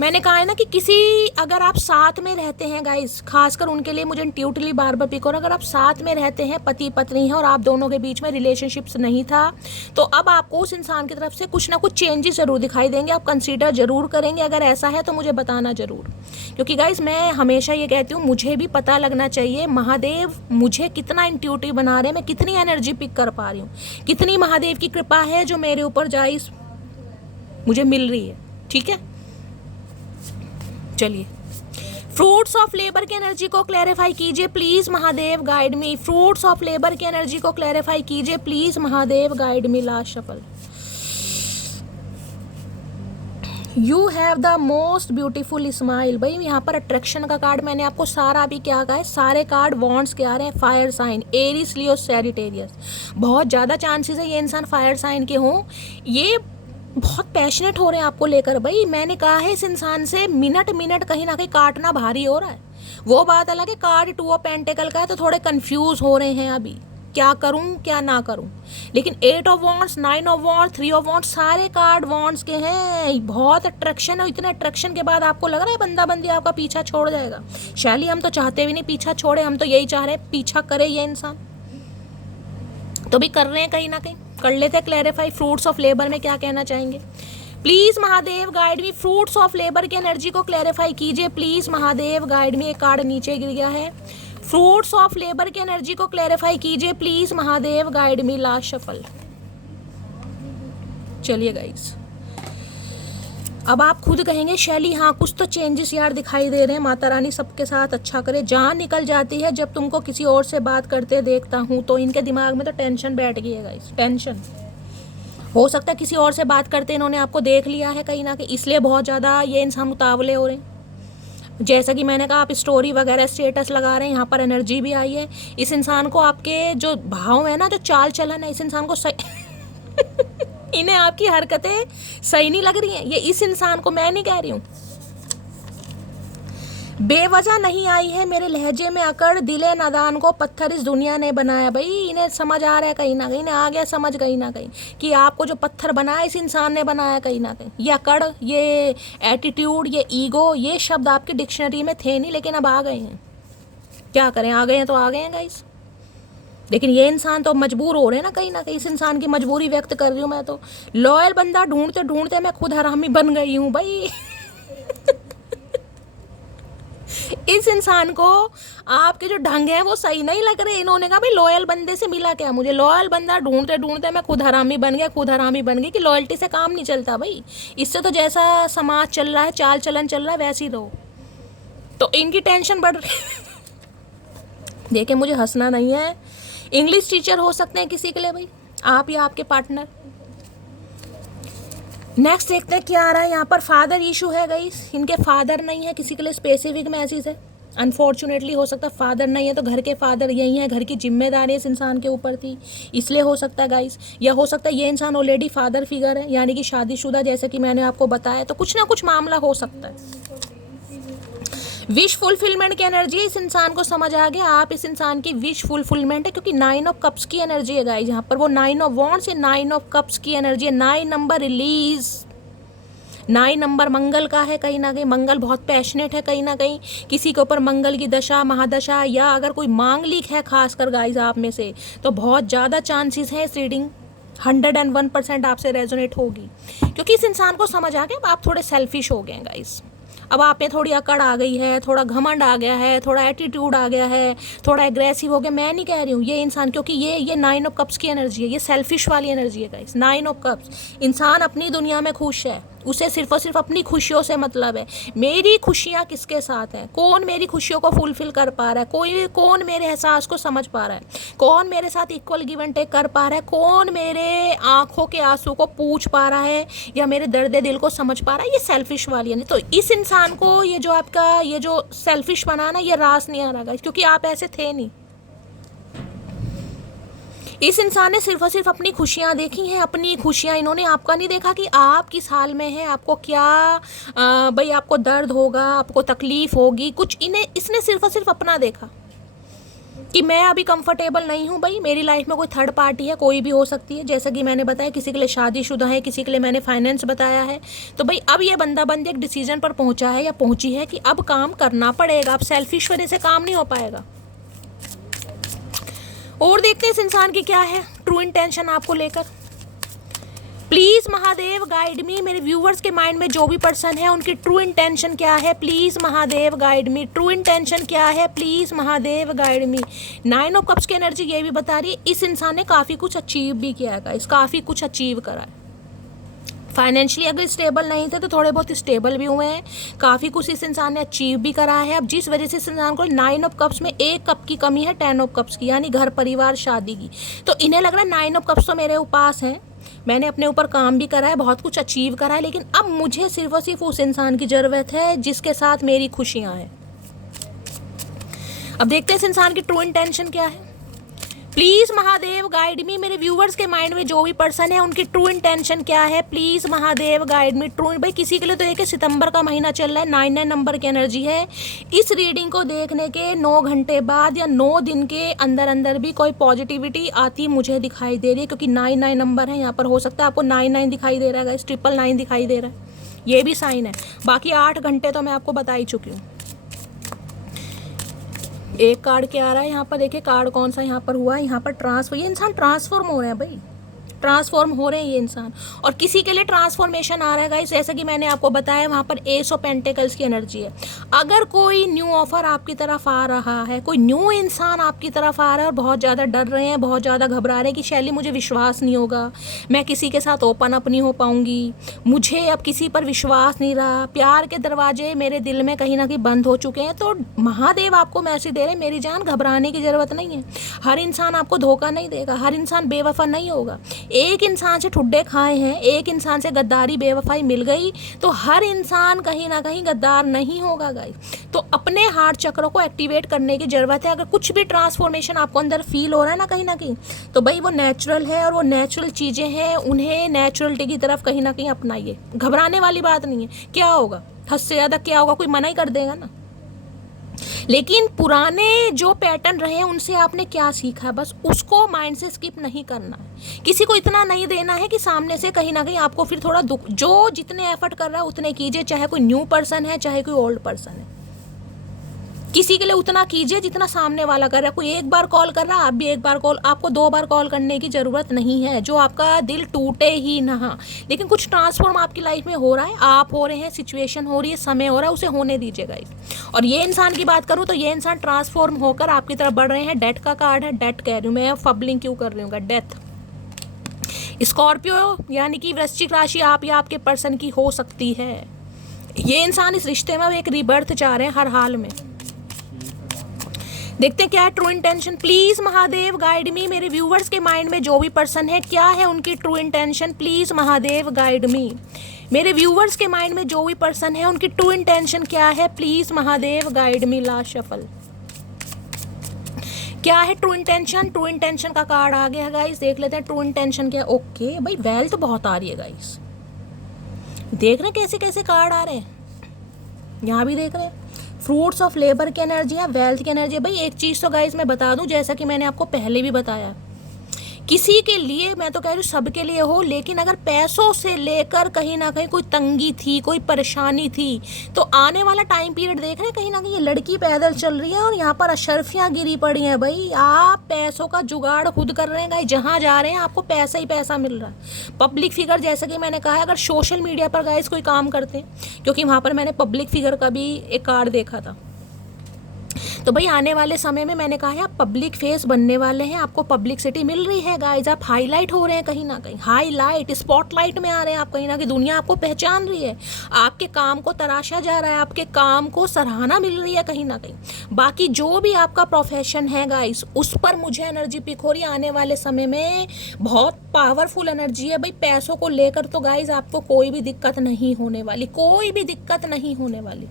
मैंने कहा है ना कि किसी, अगर आप साथ में रहते हैं गाइस, खासकर उनके लिए मुझे इंट्यूटिवली बार बार पिक हो रहा, अगर आप साथ में रहते हैं, पति पत्नी हैं, और आप दोनों के बीच में रिलेशनशिप्स नहीं था, तो अब आपको उस इंसान की तरफ से कुछ ना कुछ चेंजेस जरूर दिखाई देंगे, आप कंसीडर जरूर करेंगे। अगर ऐसा है तो मुझे बताना जरूर, क्योंकि गाइस मैं हमेशा ये कहती हूँ, मुझे भी पता लगना चाहिए महादेव मुझे कितना इंट्यूटिव बना रहे हैं, मैं कितनी एनर्जी पिक कर पा रही हूँ, कितनी महादेव की कृपा है जो मेरे ऊपर गाइस मुझे मिल रही है। ठीक है, चलिए फ्रूट्स ऑफ लेबर की एनर्जी को क्लैरिफाई कीजिए please Mahadev guide me, fruits of labour की एनर्जी को क्लैरिफाई कीजिए please Mahadev guide me. Last shuffle, you have the most beautiful smile, भाई यहाँ पर अट्रैक्शन का कार्ड मैंने आपको सारा अभी क्या कहा है, सारे कार्ड वॉन्ड्स के आ रहे हैं, फायर साइन, एरीज, लियो, सैजिटेरियस, बहुत ज़्यादा चांसेस है ये इंसान फायर साइन के हों, ये बहुत पैशनेट हो रहे हैं आपको लेकर। भाई मैंने कहा है इस इंसान से मिनट मिनट कहीं ना कहीं काटना भारी हो रहा है, वो बात अलग है, कार्ड 2 ऑफ पेंटिकल का है तो थोड़े कंफ्यूज हो रहे हैं अभी, क्या करूं क्या ना करूं, लेकिन 8 of wands, 9 of wands, 3 of wands, सारे कार्ड वॉन्ड्स के हैं, बहुत अट्रैक्शन है। इतने अट्रैक्शन के बाद आपको लग रहा है बंदा बंदी आपका पीछा छोड़ जाएगा, शैली हम तो चाहते भी नहीं पीछा छोड़े, हम तो यही चाह रहे हैं पीछा करे ये इंसान, तो भी कर रहे हैं कहीं ना कहीं। कर लेते क्लैरिफाई फ्रूट्स ऑफ लेबर में क्या कहना चाहेंगे, please Mahadev guide me, fruits of labour की एनर्जी को क्लैरिफाई कीजिए प्लीज महादेव गाइड मी। एक कार्ड नीचे गिर गया है, फ्रूट्स ऑफ लेबर की एनर्जी को क्लैरिफाई कीजिए please Mahadev guide me. Last shuffle, चलिए गाइस अब आप खुद कहेंगे शैली हाँ कुछ तो चेंजेस यार दिखाई दे रहे हैं, माता रानी सबके साथ अच्छा करे। जान निकल जाती है जब तुमको किसी और से बात करते देखता हूँ, तो इनके दिमाग में तो टेंशन बैठ गई है गाइस, टेंशन। हो सकता है किसी और से बात करते इन्होंने आपको देख लिया है कहीं ना कहीं, इसलिए बहुत ज़्यादा ये इंसान उतावले हो रहे हैं। जैसा कि मैंने कहा आप स्टोरी वगैरह स्टेटस लगा रहे हैं, यहाँ पर एनर्जी भी आई है। इस इंसान को आपके जो भाव है ना, जो चाल चलन है, इस इंसान को सही इन्हें आपकी हरकतें सही नहीं लग रही हैं, ये इस इंसान को, मैं नहीं कह रही हूँ, बेवजह नहीं आई है मेरे लहजे में अकड़, दिले नादान को पत्थर इस दुनिया ने बनाया। भाई इन्हें समझ आ रहा है कहीं ना कहीं, इन्हें आ गया समझ कहीं ना कहीं कि आपको जो पत्थर बनाया इस इंसान ने बनाया कहीं ना कहीं। ये अकड़, ये एटीट्यूड, ये ईगो, ये शब्द आपकी डिक्शनरी में थे नहीं, लेकिन अब आ गए हैं। क्या करें, आ गए हैं तो आ गए हैं गाइस। लेकिन ये इंसान तो मजबूर हो रहे हैं ना कहीं, इस इंसान की मजबूरी व्यक्त कर रही हूँ मैं तो। लॉयल बंदा ढूंढते ढूंढते मैं खुद हरामी बन गई हूँ भाई। इस इंसान को आपके जो ढंग है वो सही नहीं लग रहे। इन्होंने कहा भाई लॉयल बंदे से मिला क्या मुझे, लॉयल बंदा ढूंढते ढूंढते मैं खुद हरामी बन गया, खुद हरामी बन गई। कि लॉयल्टी से काम नहीं चलता भाई, इससे तो जैसा समाज चल रहा है, चाल चलन चल रहा है, वैसे ही रहो। तो इनकी टेंशन बढ़ रही। देखे मुझे हंसना नहीं है। इंग्लिश टीचर हो सकते हैं किसी के लिए भाई, आप या आपके पार्टनर। नेक्स्ट देखते हैं क्या आ रहा है यहाँ पर। फादर इशू है गाइस, इनके फादर नहीं है किसी के लिए स्पेसिफिक मैसेज है। अनफॉर्चुनेटली हो सकता है फादर नहीं है तो घर के फादर यही है, घर की जिम्मेदारी इस इंसान के ऊपर थी, इसलिए हो सकता है गाइस। या हो सकता है ये इंसान ऑलरेडी फादर फिगर है, यानी कि शादीशुदा, जैसे कि मैंने आपको बताया। तो कुछ ना कुछ मामला हो सकता है। विश फुलफिलमेंट की एनर्जी इस इंसान को समझ आ गया, आप इस इंसान की विश फुलफिलमेंट है, क्योंकि 9 ऑफ कप्स की एनर्जी है गाइस यहाँ पर। वो 9 ऑफ वॉन्ड्स या 9 ऑफ कप्स की एनर्जी है। 9 नंबर रिलीज, 9 नंबर मंगल का है कहीं ना कहीं। मंगल बहुत पैशनेट है कहीं ना कहीं, किसी के ऊपर मंगल की दशा महादशा, या अगर कोई मांगलिक है खासकर गाइस आप में से, तो बहुत ज़्यादा चांसेस है इस रीडिंग 101% आपसे रेजोनेट होगी। क्योंकि इस इंसान को समझ आ गया अब आप थोड़े सेल्फिश हो गए हैं गाइस। अब आप में थोड़ी अकड़ आ गई है, थोड़ा घमंड आ गया है, थोड़ा एटीट्यूड आ गया है, थोड़ा एग्रेसिव हो गया। मैं नहीं कह रही हूँ ये इंसान, क्योंकि ये 9 ऑफ कप्स की एनर्जी है, ये सेल्फिश वाली एनर्जी है गाइस। 9 ऑफ कप्स, इंसान अपनी दुनिया में खुश है, उसे सिर्फ और सिर्फ अपनी खुशियों से मतलब है। मेरी खुशियाँ किसके साथ हैं, कौन मेरी खुशियों को फुलफिल कर पा रहा है, कौन मेरे एहसास को समझ पा रहा है, कौन मेरे साथ इक्वल गिव एंड टेक कर पा रहा है, कौन मेरे आंखों के आंसू को पूछ पा रहा है या मेरे दर्द दिल को समझ पा रहा है। ये सेल्फिश वाली है। तो इस इंसान को ये जो आपका ये जो सेल्फिश बना ना, ये रास नहीं आ रहा गाइस, क्योंकि आप ऐसे थे नहीं। इस इंसान ने सिर्फ और सिर्फ अपनी खुशियाँ देखी हैं, अपनी खुशियाँ। इन्होंने आपका नहीं देखा कि आप किस हाल में हैं, आपको क्या भाई आपको दर्द होगा, आपको तकलीफ होगी कुछ। इसने सिर्फ और सिर्फ अपना देखा कि मैं अभी कंफर्टेबल नहीं हूँ भाई, मेरी लाइफ में कोई थर्ड पार्टी है, कोई भी हो सकती है। जैसा कि मैंने बताया किसी के लिए शादीशुदा है, किसी के लिए मैंने फाइनेंस बताया है। तो भाई अब ये बंदा बंदी एक डिसीजन पर पहुँचा है या पहुँची है कि अब काम करना पड़ेगा, अब सेल्फिश वजह से काम नहीं हो पाएगा। और देखते हैं इस इंसान की क्या है ट्रू इंटेंशन आपको लेकर। प्लीज़ महादेव गाइड मी, मेरे व्यूवर्स के माइंड में जो भी पर्सन है उनकी ट्रू इंटेंशन क्या है, please Mahadev guide me. True intention क्या है, please Mahadev guide me. 9 of cups की एनर्जी ये भी बता रही है इस इंसान ने काफ़ी कुछ अचीव भी किया है गाइस, काफ़ी कुछ अचीव करा है। फाइनेंशियली अगर स्टेबल नहीं थे तो थोड़े बहुत स्टेबल भी हुए हैं, काफ़ी कुछ इस इंसान ने अचीव भी करा है। अब जिस वजह से इस इंसान को 9 ऑफ कप्स में 1 कप की कमी है 10 ऑफ कप्स की, यानी घर परिवार शादी की। तो इन्हें लग रहा है 9 ऑफ कप्स तो मेरे पास हैं, मैंने अपने ऊपर काम भी करा है, बहुत कुछ अचीव करा है, लेकिन अब मुझे सिर्फ और सिर्फ उस इंसान की ज़रूरत है जिसके साथ मेरी खुशियाँ हैं। अब देखते हैं इस इंसान की ट्रू इंटेंशन क्या है। प्लीज़ महादेव गाइड मी, मेरे व्यूवर्स के माइंड में जो भी पर्सन है उनकी ट्रू इंटेंशन क्या है, please Mahadev guide me. True भाई किसी के लिए तो 1 सितंबर का महीना चल रहा है, 9 नंबर की एनर्जी है। इस रीडिंग को देखने के 9 घंटे बाद या 9 दिन के अंदर अंदर भी कोई पॉजिटिविटी आती मुझे दिखाई दे रही है, क्योंकि 9 नंबर है यहाँ पर। हो सकता है आपको 9 दिखाई दे रहा है, 999 दिखाई दे रहा है, ये भी साइन है। बाकी 8 घंटे तो मैं आपको बता ही चुकी हूँ। एक कार्ड क्या आ रहा है यहाँ पर, देखिए कार्ड कौन सा यहाँ पर हुआ है। यहाँ पर ट्रांसफर, ये इंसान ट्रांसफॉर्म हो रहे हैं भाई, ट्रांसफॉर्म हो रहे हैं ये इंसान। और किसी के लिए ट्रांसफॉर्मेशन आ रहा है गाइस, जैसा कि मैंने आपको बताया वहाँ पर एस ऑफ पेंटिकल्स की एनर्जी है। अगर कोई न्यू ऑफर आपकी तरफ आ रहा है, कोई न्यू इंसान आपकी तरफ आ रहा है और बहुत ज़्यादा डर रहे हैं, बहुत ज़्यादा घबरा रहे हैं कि शैली मुझे विश्वास नहीं होगा, मैं किसी के साथ ओपन अप नहीं हो पाऊँगी, मुझे अब किसी पर विश्वास नहीं रहा, प्यार के दरवाजे मेरे दिल में कहीं ना कहीं बंद हो चुके हैं। तो महादेव आपको मैसेज दे रहे हैं, मेरी जान घबराने की ज़रूरत नहीं है। हर इंसान आपको धोखा नहीं देगा, हर इंसान बेवफा नहीं होगा। एक इंसान से ठुड्डे खाए हैं, एक इंसान से गद्दारी बेवफाई मिल गई, तो हर इंसान कहीं ना कहीं गद्दार नहीं होगा गाइस। तो अपने हार्ट चक्र को एक्टिवेट करने की ज़रूरत है। अगर कुछ भी ट्रांसफॉर्मेशन आपको अंदर फील हो रहा है ना कहीं, तो भाई वो नेचुरल है और वो नेचुरल चीज़ें हैं, उन्हें नेचुरलिटी की तरफ कहीं ना कहीं अपनाइए। घबराने वाली बात नहीं है। क्या होगा, हद से ज़्यादा क्या होगा, कोई मना ही कर देगा ना। लेकिन पुराने जो पैटर्न रहे हैं उनसे आपने क्या सीखा, बस उसको माइंड से स्किप नहीं करना है। किसी को इतना नहीं देना है कि सामने से कहीं ना कहीं आपको फिर थोड़ा दुख, जो जितने एफर्ट कर रहा है उतने कीजिए, चाहे कोई न्यू पर्सन है चाहे कोई ओल्ड पर्सन है, किसी के लिए उतना कीजिए जितना सामने वाला कर रहा है। कोई एक बार कॉल कर रहा है, आप भी एक बार कॉल, आपको 2 बार कॉल करने की ज़रूरत नहीं है, जो आपका दिल टूटे ही ना। लेकिन कुछ ट्रांसफॉर्म आपकी लाइफ में हो रहा है, आप हो रहे हैं, सिचुएशन हो रही है, समय हो रहा है, उसे होने दीजिएगा। और ये इंसान की बात करूँ तो ये इंसान ट्रांसफॉर्म होकर आपकी तरफ बढ़ रहे हैं। डेथ का कार्ड है, डेथ कह रही हूँ मैं, फबलिंग क्यों कर रही हूँ, डेथ। स्कॉर्पियो यानी कि वृश्चिक राशि आप या आपके पर्सन की हो सकती है। ये इंसान इस रिश्ते में एक रिबर्थ चाह रहे हैं हर हाल में। देखते हैं क्या है true intention. Please Mahadev guide मी, मेरे व्यूवर्स के माइंड में जो भी पर्सन है क्या है उनकी true intention. Please Mahadev guide मी, मेरे व्यूवर्स के माइंड में जो भी पर्सन है उनकी ट्रू इंटेंशन क्या है। Please Mahadev guide me. Last shuffle क्या है ट्रू इंटेंशन। ट्रू इंटेंशन का कार्ड आ गया है गाइस, देख लेते हैं ट्रू इंटेंशन क्या है। ओके भाई, वेल्थ बहुत आ रही है गाइस, देख रहे हैं कैसे कैसे कार्ड आ रहे हैं, यहाँ भी देख रहे हैं। फ्रूट्स ऑफ लेबर की एनर्जी है, वेल्थ की एनर्जी है। भाई एक चीज़ तो गाइस मैं बता दूं, जैसा कि मैंने आपको पहले भी बताया, किसी के लिए, मैं तो कह रही हूँ सबके लिए हो, लेकिन अगर पैसों से लेकर कहीं ना कहीं कोई तंगी थी, कोई परेशानी थी, तो आने वाला टाइम पीरियड देख रहे हैं कहीं ना कहीं ये लड़की पैदल चल रही है और यहाँ पर अशर्फियाँ गिरी पड़ी हैं। भाई आप पैसों का जुगाड़ खुद कर रहे हैं गाइस, जहाँ जा रहे हैं आपको पैसा ही पैसा मिल रहा है। पब्लिक फिगर, जैसा कि मैंने कहा है, अगर सोशल मीडिया पर गाइस कोई काम करते हैं, क्योंकि वहाँ पर मैंने पब्लिक फिगर का भी एक कार्ड देखा था, तो भाई आने वाले समय में मैंने कहा है आप पब्लिक फेस बनने वाले हैं, आपको पब्लिसिटी मिल रही है गाइज, आप हाईलाइट हो रहे हैं कहीं ना कहीं, हाईलाइट स्पॉटलाइट में आ रहे हैं आप कहीं ना कहीं, दुनिया आपको पहचान रही है, आपके काम को तराशा जा रहा है, आपके काम को सराहना मिल रही है कहीं ना कहीं। बाकी जो भी आपका प्रोफेशन है गाइज, उस पर मुझे एनर्जी पिक हो रही है आने वाले समय में, बहुत पावरफुल एनर्जी है भाई। पैसों को लेकर तो गाइज आपको कोई भी दिक्कत नहीं होने वाली, कोई भी दिक्कत नहीं होने वाली।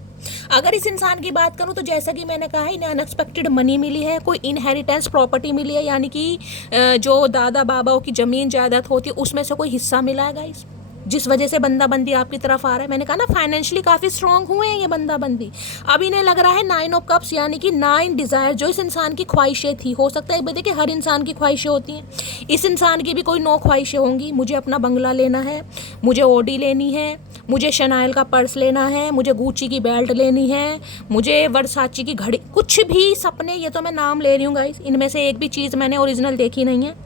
अगर इस इंसान की बात करूं तो जैसा कि मैंने कहा है, इन्हें अनएक्सपेक्टेड मनी मिली है, कोई इनहेरिटेंस प्रॉपर्टी मिली है, यानी कि जो दादा बाबाओं की जमीन जायदाद होती है उसमें से कोई हिस्सा मिला है गाइस, जिस वजह से बंदाबंदी आपकी तरफ आ रहा है। मैंने कहा ना फाइनेंशियली काफ़ी स्ट्रांग हुए हैं ये बंदाबंदी। अब इन्हें लग रहा है 9 ऑफ कप्स, यानी कि 9 डिज़ायर, जो इस इंसान की ख्वाहिशें थी, हो सकता है देखिए हर इंसान की ख्वाहिशें होती हैं, इस इंसान की भी कोई 9 ख्वाहिशें होंगी। मुझे अपना बंगला लेना है, मुझे ओडी लेनी है, मुझे शनाइल का पर्स लेना है, मुझे गुच्ची की बेल्ट लेनी है, मुझे वर्साची की घड़ी, कुछ भी सपने, ये तो मैं नाम ले रही हूँ गाइस, इनमें से एक भी चीज़ मैंने ओरिजिनल देखी नहीं है।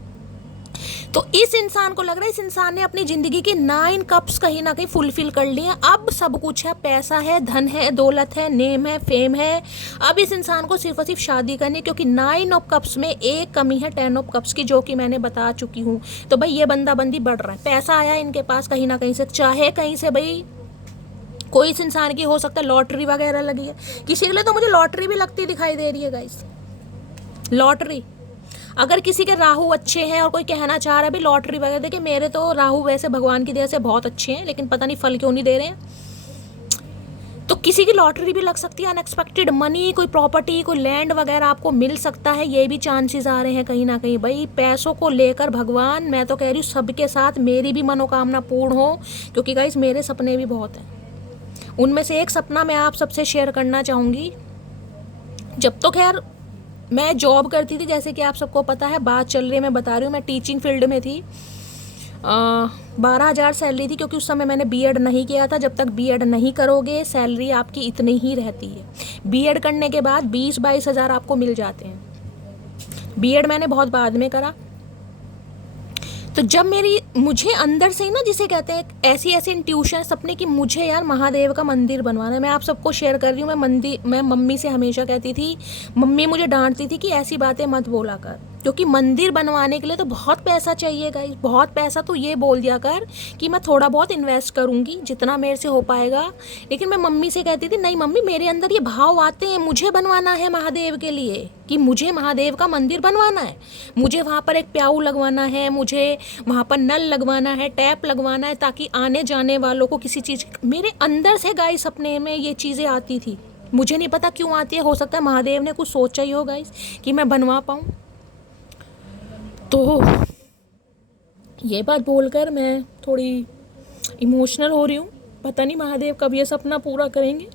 तो इस इंसान को लग रहा है इस इंसान ने अपनी जिंदगी की 9 कप्स कहीं ना कहीं फुलफिल कर लिए हैं। अब सब कुछ है, पैसा है, धन है, दौलत है, नेम है, फेम है। अब इस इंसान को सिर्फ और सिर्फ शादी करनी है, क्योंकि 9 ऑफ कप्स में एक कमी है 10 ऑफ कप्स की, जो कि मैंने बता चुकी हूँ। तो भाई ये बंदाबंदी बढ़ रहा है, पैसा आया इनके पास कहीं ना कहीं से, चाहे कहीं से भाई कोई इस इंसान की हो सकता है लॉटरी वगैरह लगी है, किसी के लिए तो मुझे लॉटरी भी लगती दिखाई दे रही है गाइस, लॉटरी। अगर किसी के राहु अच्छे हैं और कोई कहना चाह रहा है भी लॉटरी वगैरह, देखिए मेरे तो राहु वैसे भगवान की दया से बहुत अच्छे हैं, लेकिन पता नहीं फल क्यों नहीं दे रहे हैं, तो किसी की लॉटरी भी लग सकती है, अनएक्सपेक्टेड मनी, कोई प्रॉपर्टी, कोई लैंड वगैरह आपको मिल सकता है, ये भी चांसेस आ रहे हैं कहीं ना कहीं। भाई पैसों को लेकर भगवान, मैं तो कह रही हूँ सबके साथ मेरी भी मनोकामना पूर्ण हो, क्योंकि गाइस मेरे सपने भी बहुत हैं, उनमें से एक सपना मैं आप सबसे शेयर करना चाहूँगी। जब तो खैर मैं जॉब करती थी, जैसे कि आप सबको पता है, बात चल रही है, मैं बता रही हूँ, मैं टीचिंग फील्ड में थी, 12,000 सैलरी थी, क्योंकि उस समय मैंने बीएड नहीं किया था। जब तक बीएड नहीं करोगे सैलरी आपकी इतनी ही रहती है, बीएड करने के बाद 20-22 हज़ार आपको मिल जाते हैं। बीएड मैंने बहुत बाद में करा, तो जब मुझे अंदर से ही ना, जिसे कहते हैं ऐसी इंट्यूशन सपने की, मुझे यार महादेव का मंदिर बनवाना है। मैं आप सबको शेयर कर रही हूँ, मैं मम्मी से हमेशा कहती थी, मम्मी मुझे डांटती थी कि ऐसी बातें मत बोला कर, क्योंकि मंदिर बनवाने के लिए तो बहुत पैसा चाहिए गाइस, बहुत पैसा। तो ये बोल दिया कर कि मैं थोड़ा बहुत इन्वेस्ट करूँगी जितना मेरे से हो पाएगा। लेकिन मैं मम्मी से कहती थी, नहीं मम्मी मेरे अंदर ये भाव आते हैं, मुझे बनवाना है महादेव के लिए, कि मुझे महादेव का मंदिर बनवाना है, मुझे वहाँ पर एक प्याऊ लगवाना है, मुझे वहाँ पर नल लगवाना है, टैप लगवाना है, ताकि आने जाने वालों को किसी चीज़, मेरे अंदर से गाइस सपने में ये चीज़ें आती थी। मुझे नहीं पता क्यों आती है, हो सकता है महादेव ने कुछ सोचा ही हो गाइस कि मैं बनवा पाऊँ। तो ये बात बोलकर मैं थोड़ी इमोशनल हो रही हूँ, पता नहीं महादेव कब ये सपना पूरा करेंगे।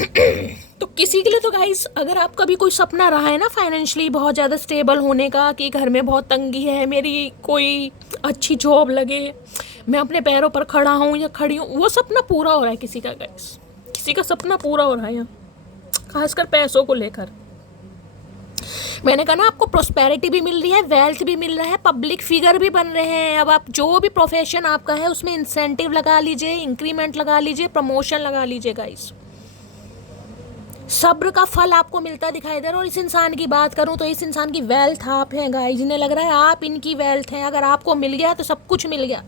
तो किसी के लिए तो गाइस, अगर आपका भी कोई सपना रहा है ना फाइनेंशियली बहुत ज़्यादा स्टेबल होने का, कि घर में बहुत तंगी है, मेरी कोई अच्छी जॉब लगे, मैं अपने पैरों पर खड़ा हूँ या खड़ी हूँ, वो सपना पूरा हो रहा है किसी का गाइस। किसी का सपना पूरा हो रहा है यहाँ, खासकर पैसों को लेकर। मैंने कहा ना, आपको प्रोस्पेरिटी भी मिल रही है, वेल्थ भी मिल रहा है, पब्लिक फिगर भी बन रहे हैं। अब आप जो भी प्रोफेशन आपका है उसमें इंसेंटिव लगा लीजिए, इंक्रीमेंट लगा लीजिए, प्रमोशन लगा लीजिए गाइस। सब्र का फल आपको मिलता दिखाई दे रहा है। और इस इंसान की बात करूं तो इस इंसान की वेल्थ आप हैं गाइस, जिन्हें लग रहा है आप इनकी वेल्थ हैं। अगर आपको मिल गया तो सब कुछ मिल गया,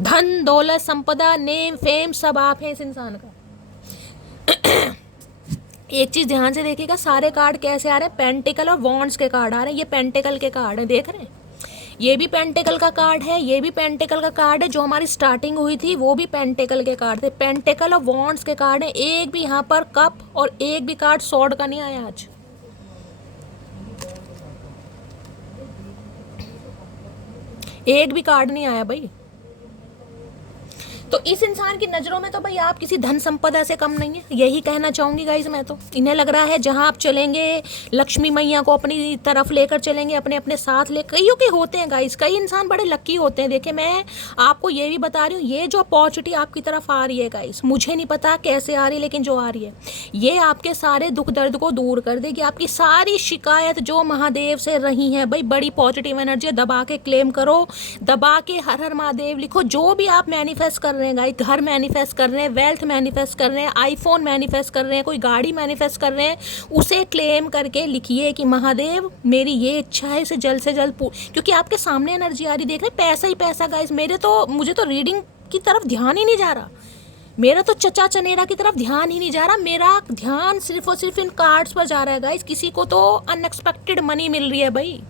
धन दौलत संपदा नेम फेम सब आप हैं इस इंसान का। एक चीज ध्यान से देखिएगा, सारे कार्ड कैसे आ रहे हैं, पेंटिकल और वॉन्ड्स के कार्ड आ रहे हैं। ये पेंटिकल के कार्ड हैं, देख रहे हैं, ये भी पेंटिकल का कार्ड है, ये भी पेंटिकल का कार्ड है। जो हमारी स्टार्टिंग हुई थी वो भी पेंटिकल के कार्ड थे, पेंटिकल और वॉन्ड्स के कार्ड है। एक भी यहाँ पर कप और एक भी कार्ड सॉर्ड का नहीं आया आज। एक भी कार्ड नहीं आया भाई। तो इस इंसान की नज़रों में तो भाई आप किसी धन संपदा से कम नहीं है, यही कहना चाहूँगी गाइज मैं तो। इन्हें लग रहा है जहाँ आप चलेंगे लक्ष्मी मैया को अपनी तरफ लेकर चलेंगे, अपने अपने साथ ले। कईयों के होते हैं गाइज, कई इंसान बड़े लकी होते हैं। देखिए मैं आपको ये भी बता रही हूँ, ये जो अपॉर्चुनिटी आपकी तरफ आ रही है गाइज, मुझे नहीं पता कैसे आ रही है, लेकिन जो आ रही है ये आपके सारे दुख दर्द को दूर कर देगी। आपकी सारी शिकायत जो महादेव से रही है भाई, बड़ी पॉजिटिव एनर्जी दबा के क्लेम करो, दबा के हर हर महादेव लिखो। जो भी आप मैनिफेस्ट कर रहे हैं गाइस, घर मैनिफेस्ट कर रहे हैं, वेल्थ मैनिफेस्ट कर रहे हैं, आईफोन मैनिफेस्ट कर रहे हैं, कोई गाड़ी मैनिफेस्ट कर रहे हैं, उसे क्लेम करके लिखिए कि महादेव मेरी ये इच्छा है, इसे जल्द से जल्द क्योंकि आपके सामने एनर्जी आ रही, देख रहे पैसा ही पैसा गाइस। मुझे तो रीडिंग की तरफ ध्यान ही नहीं जा रहा, मेरा तो चचा चनेरा की तरफ ध्यान ही नहीं जा रहा, मेरा ध्यान सिर्फ और सिर्फ इन कार्ड्स पर जा रहा है गाइस। किसी को तो अनएक्सपेक्टेड मनी मिल रही है भाई,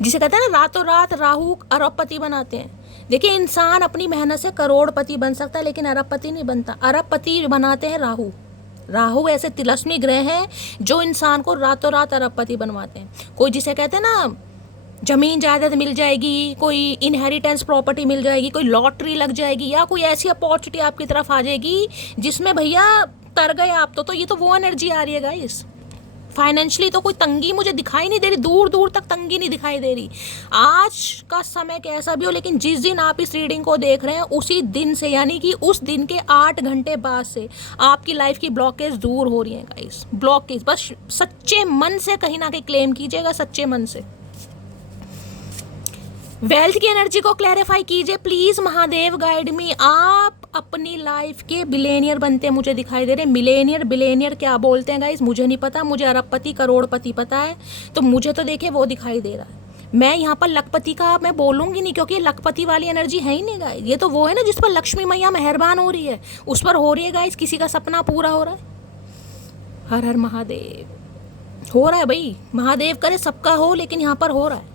जिसे कहते हैं ना रातों रात राहु अरबपति बनाते हैं। देखिए इंसान अपनी मेहनत से करोड़पति बन सकता है, लेकिन अरबपति नहीं बनता। अरबपति बनाते हैं राहु। राहु ऐसे तिलस्मी ग्रह हैं जो इंसान को रातों रात अरबपति बनवाते हैं। कोई जिसे कहते हैं ना जमीन जायदाद मिल जाएगी, कोई इनहेरिटेंस प्रॉपर्टी मिल जाएगी, कोई लॉटरी लग जाएगी, या कोई ऐसी अपॉर्चुनिटी आपकी तरफ आ जाएगी जिसमें भैया तर गए आप तो ये तो वो एनर्जी आ रही है गाइस। फाइनेंशियली तो कोई तंगी मुझे दिखाई नहीं दे रही, दूर दूर तक तंगी नहीं दिखाई दे रही। आज का समय कैसा भी हो, लेकिन जिस दिन आप इस रीडिंग को देख रहे हैं उसी दिन से, यानी कि उस दिन के 8 घंटे बाद से आपकी लाइफ की ब्लॉकेज दूर हो रही है गाइस। ब्लॉकेज बस सच्चे मन से कहीं ना कहीं क्लेम कीजिएगा, सच्चे मन से। वेल्थ की एनर्जी को क्लैरिफाई कीजिए प्लीज, महादेव गाइड मी। आप अपनी लाइफ के बिलेनियर बनते मुझे दिखाई दे रहे। मिलेनियर बिलेनियर क्या बोलते हैं गाइस मुझे नहीं पता, मुझे अरबपति करोड़पति पता है, तो मुझे तो देखिए वो दिखाई दे रहा है। मैं यहाँ पर लखपति का मैं बोलूँगी नहीं, क्योंकि लखपति वाली एनर्जी है ही नहीं गाइस। ये तो वो है ना जिस पर लक्ष्मी मैया मेहरबान हो रही है, उस पर हो रही है गाइस। किसी का सपना पूरा हो रहा है, हर हर महादेव हो रहा है भाई। महादेव करे सबका हो, लेकिन यहाँ पर हो रहा है।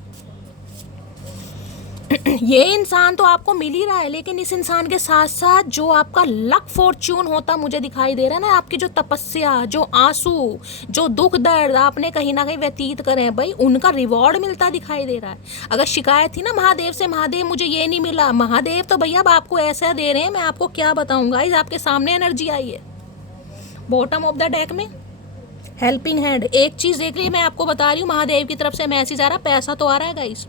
ये इंसान तो आपको मिल ही रहा है, लेकिन इस इंसान के साथ साथ जो आपका लक फॉर्च्यून होता मुझे दिखाई दे रहा है ना, आपकी जो तपस्या, जो आंसू, जो दुख दर्द आपने कहीं ना कहीं व्यतीत करे हैं भाई, उनका रिवॉर्ड मिलता दिखाई दे रहा है। अगर शिकायत थी ना महादेव से, महादेव मुझे ये नहीं मिला, महादेव तो भैया अब आपको ऐसा दे रहे हैं, मैं आपको क्या बताऊंगा। इस आपके सामने एनर्जी आई है बॉटम ऑफ द डेक में, हेल्पिंग हैंड। एक चीज देख लीजिए, मैं आपको बता रही हूँ महादेव की तरफ से मैसेज आ रहा है, पैसा तो आ रहा है गाइस,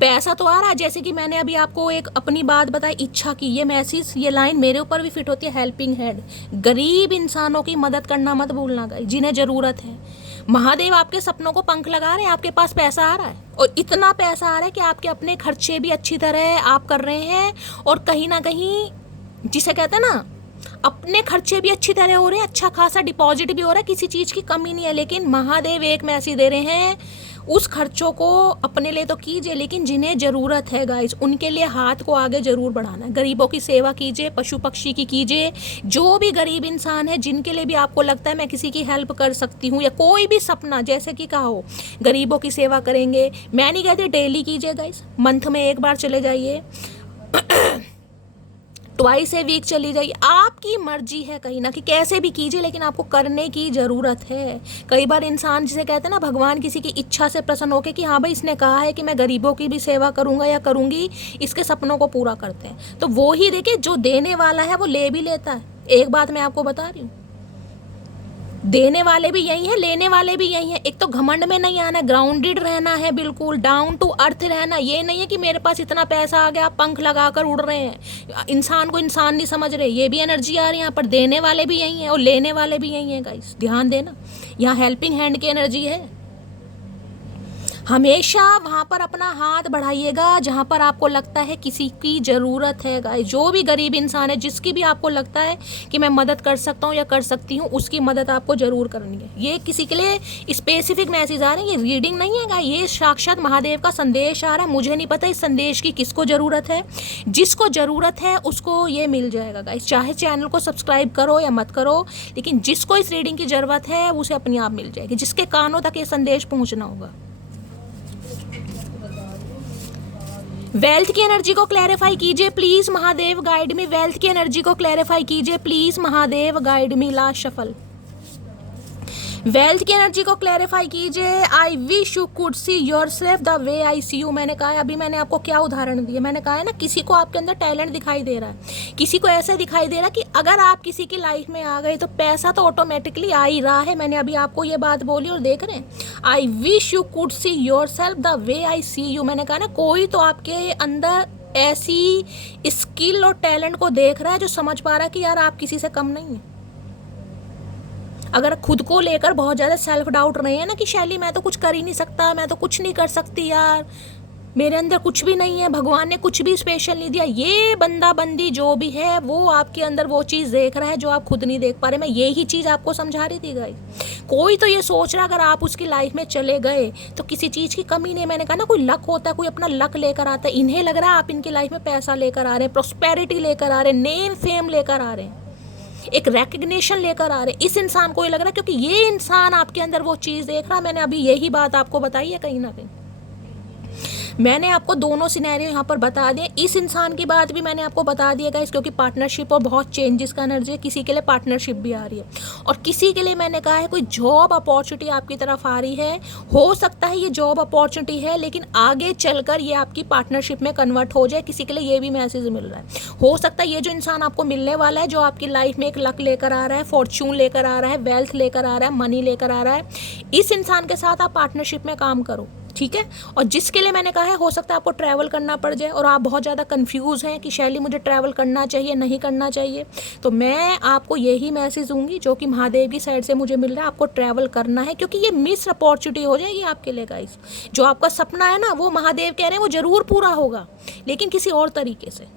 पैसा तो आ रहा है। जैसे कि मैंने अभी आपको एक अपनी बात बताई, इच्छा की, ये मैसेज, ये लाइन मेरे ऊपर भी फिट होती है। हेल्पिंग हैंड, गरीब इंसानों की मदद करना मत भूलना गाइस, जिन्हें जरूरत है। महादेव आपके सपनों को पंख लगा रहे हैं, आपके पास पैसा आ रहा है, और इतना पैसा आ रहा है कि आपके अपने खर्चे भी अच्छी तरह आप कर रहे हैं, और कहीं ना कहीं जिसे कहते हैं ना अपने खर्चे भी अच्छी तरह हो रहे हैं, अच्छा खासा डिपॉजिट भी हो रहा है, किसी चीज़ की कमी नहीं है। लेकिन महादेव एक मैसेज दे रहे हैं, उस खर्चों को अपने लिए तो कीजिए, लेकिन जिन्हें ज़रूरत है गाइस उनके लिए हाथ को आगे ज़रूर बढ़ाना है। गरीबों की सेवा कीजिए, पशु पक्षी की कीजिए, जो भी गरीब इंसान है जिनके लिए भी आपको लगता है मैं किसी की हेल्प कर सकती हूँ, या कोई भी सपना जैसे कि कहा हो, गरीबों की सेवा करेंगे। मैं नहीं कहती डेली कीजिए गाइस, मंथ में एक बार चले जाइए, ट्वाइस ए वीक चली जाइए, आपकी मर्जी है कहीं ना कि कैसे भी कीजिए, लेकिन आपको करने की ज़रूरत है। कई बार इंसान जिसे कहते हैं ना भगवान किसी की इच्छा से प्रसन्न होकर कि हाँ भाई इसने कहा है कि मैं गरीबों की भी सेवा करूँगा या करूँगी, इसके सपनों को पूरा करते हैं। तो वो ही देखिए जो देने वाला है वो ले भी लेता है। एक बात मैं आपको बता रही हूँ, देने वाले भी यही है, लेने वाले भी यही है। एक तो घमंड में नहीं आना, ग्राउंडेड रहना है, बिल्कुल डाउन टू अर्थ रहना। ये नहीं है कि मेरे पास इतना पैसा आ गया, आप पंख लगाकर उड़ रहे हैं, इंसान को इंसान नहीं समझ रहे। ये भी एनर्जी आ रही है यहाँ पर, देने वाले भी यही है और लेने वाले भी यही है गाइस, ध्यान देना। यहाँ हेल्पिंग हैंड की एनर्जी है। हमेशा वहाँ पर अपना हाथ बढ़ाइएगा जहाँ पर आपको लगता है किसी की ज़रूरत है गाइस। जो भी गरीब इंसान है, जिसकी भी आपको लगता है कि मैं मदद कर सकता हूँ या कर सकती हूँ, उसकी मदद आपको ज़रूर करनी है। ये किसी के लिए स्पेसिफिक मैसेज आ रहे हैं, ये रीडिंग नहीं है गाइस, ये साक्षात महादेव का संदेश आ रहा है। मुझे नहीं पता इस संदेश की किसको ज़रूरत है, जिसको ज़रूरत है उसको ये मिल जाएगा गाइस। चाहे चैनल को सब्सक्राइब करो या मत करो, लेकिन जिसको इस रीडिंग की ज़रूरत है उसे अपने आप मिल जाएगी, जिसके कानों तक ये संदेश पहुँचना होगा। वेल्थ की एनर्जी को क्लैरिफाई कीजिए please Mahadev, guide me. Wealth की एनर्जी को क्लैरिफाई कीजिए please Mahadev, guide me. Last shuffle. Wealth की एनर्जी को क्लैरिफाई कीजिए। I wish you could see yourself the way I see you. मैंने कहा है, अभी मैंने आपको क्या उदाहरण दिया, मैंने कहा है ना, किसी को आपके अंदर टैलेंट दिखाई दे रहा है, किसी को ऐसे दिखाई दे रहा है कि अगर आप किसी की लाइफ में आ गए तो पैसा तो ऑटोमेटिकली आ ही रहा है। मैंने अभी आपको ये बात बोली और देख रहे हैं, I wish you could see yourself the way I see you. मैंने कहा ना, कोई तो आपके अंदर ऐसी स्किल और टैलेंट को देख रहा है जो समझ पा रहा है कि यार आप किसी से कम नहीं है। अगर खुद को लेकर बहुत ज़्यादा सेल्फ डाउट रहे हैं ना कि शैली मैं तो कुछ कर ही नहीं सकता, मैं तो कुछ नहीं कर सकती यार, मेरे अंदर कुछ भी नहीं है, भगवान ने कुछ भी स्पेशल नहीं दिया, ये बंदा बंदी जो भी है वो आपके अंदर वो चीज़ देख रहा है जो आप खुद नहीं देख पा रहे। मैं यही चीज़ आपको समझा रही थी गाइस। कोई तो ये सोच रहा अगर आप उसकी लाइफ में चले गए तो किसी चीज़ की कमी नहीं। मैंने कहा ना, कोई लक होता है, कोई अपना लक लेकर आता है। इन्हें लग रहा है आप इनकी लाइफ में पैसा लेकर आ रहे हैं, प्रॉस्पेरिटी लेकर आ रहे हैं, नेम फेम लेकर आ रहे हैं, एक रिकग्निशन लेकर आ रहे हैं। इस इंसान को ये लग रहा है क्योंकि ये इंसान आपके अंदर वो चीज़ देख रहा है। मैंने अभी यही बात आपको बताई है, कहीं ना कहीं मैंने आपको दोनों सिनेरियो यहाँ पर बता दिए। इस इंसान की बात भी मैंने आपको बता दिया गाइस, क्योंकि पार्टनरशिप और बहुत चेंजेस का एनर्जी है। किसी के लिए पार्टनरशिप भी आ रही है और किसी के लिए मैंने कहा है कोई जॉब अपॉर्चुनिटी आपकी तरफ आ रही है। हो सकता है ये जॉब अपॉर्चुनिटी है, लेकिन आगे चलकर ये आपकी पार्टनरशिप में कन्वर्ट हो जाए। किसी के लिए ये भी मैसेज मिल रहा है। हो सकता है ये जो इंसान आपको मिलने वाला है, जो आपकी लाइफ में एक लक लेकर आ रहा है, फॉर्च्यून लेकर आ रहा है, वेल्थ लेकर आ रहा है, मनी लेकर आ रहा है, इस इंसान के साथ आप पार्टनरशिप में काम करो, ठीक है। और जिसके लिए मैंने कहा है, हो सकता है आपको ट्रैवल करना पड़ जाए और आप बहुत ज़्यादा कंफ्यूज हैं कि शैली मुझे ट्रैवल करना चाहिए नहीं करना चाहिए, तो मैं आपको यही मैसेज दूंगी जो कि महादेव की साइड से मुझे मिल रहा है। आपको ट्रैवल करना है क्योंकि ये मिस अपॉर्चुनिटी हो जाएगी आपके लिए गाइस। जो आपका सपना है ना, वो महादेव कह रहे हैं वो ज़रूर पूरा होगा, लेकिन किसी और तरीके से।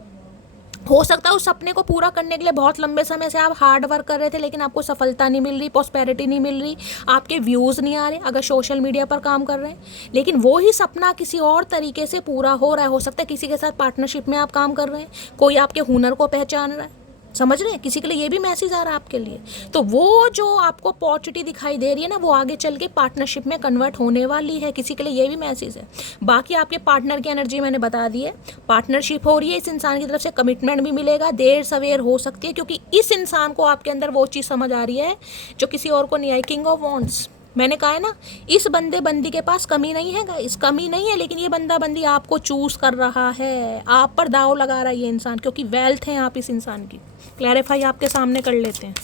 हो सकता है उस सपने को पूरा करने के लिए बहुत लंबे समय से आप हार्ड वर्क कर रहे थे, लेकिन आपको सफलता नहीं मिल रही, प्रॉस्पेरिटी नहीं मिल रही, आपके व्यूज़ नहीं आ रहे अगर सोशल मीडिया पर काम कर रहे हैं, लेकिन वो ही सपना किसी और तरीके से पूरा हो रहा है। हो सकता है किसी के साथ पार्टनरशिप में आप काम कर रहे हैं, कोई आपके हुनर को पहचान रहा है, समझ रहे हैं, किसी के लिए ये भी मैसेज आ रहा है आपके लिए। तो वो जो आपको अपॉर्चुनिटी दिखाई दे रही है ना, वो आगे चल के पार्टनरशिप में कन्वर्ट होने वाली है। किसी के लिए ये भी मैसेज है। बाकी आपके पार्टनर की एनर्जी मैंने बता दी है, पार्टनरशिप हो रही है, इस इंसान की तरफ से कमिटमेंट भी मिलेगा, देर सवेर हो सकती है, क्योंकि इस इंसान को आपके अंदर वो चीज़ समझ आ रही है जो किसी और को नहीं आई। किंग ऑफ वॉन्ड्स, मैंने कहा है ना, इस बंदे बंदी के पास कमी नहीं है गाइस, कमी नहीं है, लेकिन ये बंदा बंदी आपको चूज कर रहा है, आप पर दाव लगा रहा है ये इंसान, क्योंकि वेल्थ है आप इस इंसान की। क्लैरिफाई आपके सामने कर लेते हैं।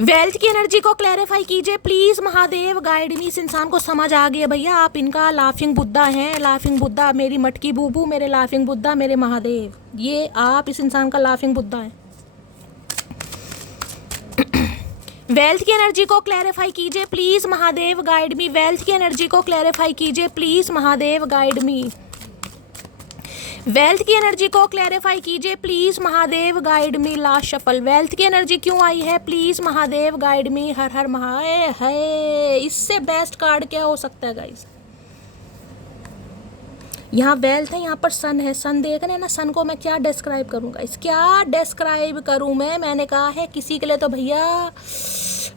वेल्थ की एनर्जी को क्लैरिफाई कीजिए प्लीज महादेव, गाइड मी। इस इंसान को समझ आ गया भैया, आप इनका लाफिंग बुद्धा हैं। लाफिंग बुद्धा, मेरी मटकी बूबू, मेरे लाफिंग बुद्धा, मेरे महादेव, ये आप इस इंसान का लाफिंग बुद्धा है। वेल्थ की एनर्जी को क्लैरिफाई कीजिए please Mahadev, guide me. Wealth की एनर्जी को क्लैरिफाई कीजिए please Mahadev, guide me. Wealth की एनर्जी को क्लैरिफाई कीजिए please Mahadev, guide me. Last shuffle. Wealth की एनर्जी क्यों आई है प्लीज महादेव, गाइड मी। हर हर महादेव है, इससे बेस्ट कार्ड क्या हो सकता है गाइस। यहाँ वेल्थ है, यहाँ पर सन है, सन देख रहे हैं ना, सन को मैं क्या डिस्क्राइब करूँगा, इस क्या डिस्क्राइब करूँ मैंने कहा है किसी के लिए तो भैया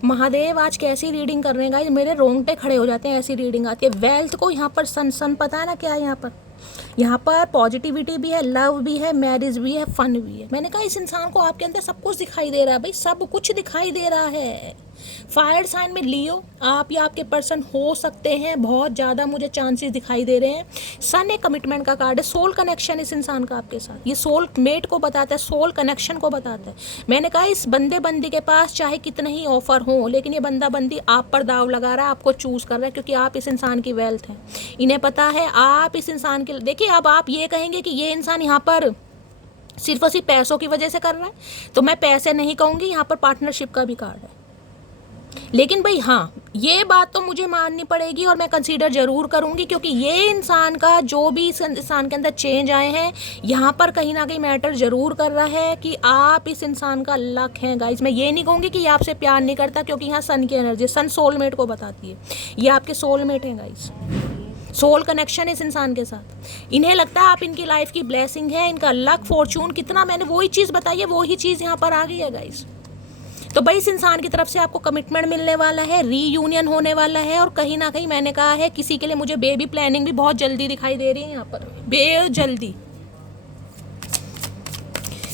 महादेव आज कैसी रीडिंग कर रहे हैं गाइस, मेरे रोंगटे खड़े हो जाते हैं, ऐसी रीडिंग आती है। वेल्थ को यहाँ पर सन, सन पता है ना क्या है यहाँ पर पॉजिटिविटी भी है, लव भी है, मैरिज भी है, फन भी है। मैंने कहा इस इंसान को आपके अंदर सब कुछ दिखाई दे रहा है भाई, सब कुछ दिखाई दे रहा है। फायर साइन में लियो, आप या आपके पर्सन हो सकते हैं, बहुत ज़्यादा मुझे चांसेस दिखाई दे रहे हैं। सन एक कमिटमेंट का कार्ड है, सोल कनेक्शन इस इंसान का आपके साथ, ये सोल मेट को बताता है, सोल कनेक्शन को बताता है। मैंने कहा इस बंदे बंदी के पास चाहे कितने ही ऑफर हो, लेकिन ये बंदा बंदी आप पर दाव लगा रहा है, आपको चूज़ कर रहा है, क्योंकि आप इस इंसान की वेल्थ हैं। इन्हें पता है आप इस इंसान के, देखिए अब आप ये कहेंगे कि ये इंसान यहाँ पर सिर्फ और सिर्फ पैसों की वजह से कर रहा है, तो मैं पैसे नहीं कहूँगी, यहाँ पर पार्टनरशिप का भी कार्ड है। लेकिन भाई हाँ, ये बात तो मुझे माननी पड़ेगी और मैं कंसीडर ज़रूर करूँगी, क्योंकि ये इंसान का जो भी इस इंसान के अंदर चेंज आए हैं, यहाँ पर कहीं ना कहीं मैटर ज़रूर कर रहा है कि आप इस इंसान का लक हैं गाइस। मैं ये नहीं कहूँगी कि ये आपसे प्यार नहीं करता, क्योंकि यहाँ सन की एनर्जी, सन सोलमेट को बताती है, ये आपके सोलमेट हैं गाइस, सोल कनेक्शन इस इंसान के साथ। इन्हें लगता है आप इनकी लाइफ की ब्लेसिंग है, इनका लक फॉर्चून कितना, मैंने वही चीज़ बताई है, वही चीज़ यहाँ पर आ गई है गाइस। तो भाई इस इंसान की तरफ से आपको कमिटमेंट मिलने वाला है, रीयूनियन होने वाला है, और कहीं ना कहीं मैंने कहा है किसी के लिए मुझे बेबी प्लानिंग भी बहुत जल्दी दिखाई दे रही है यहाँ पर, जल्दी।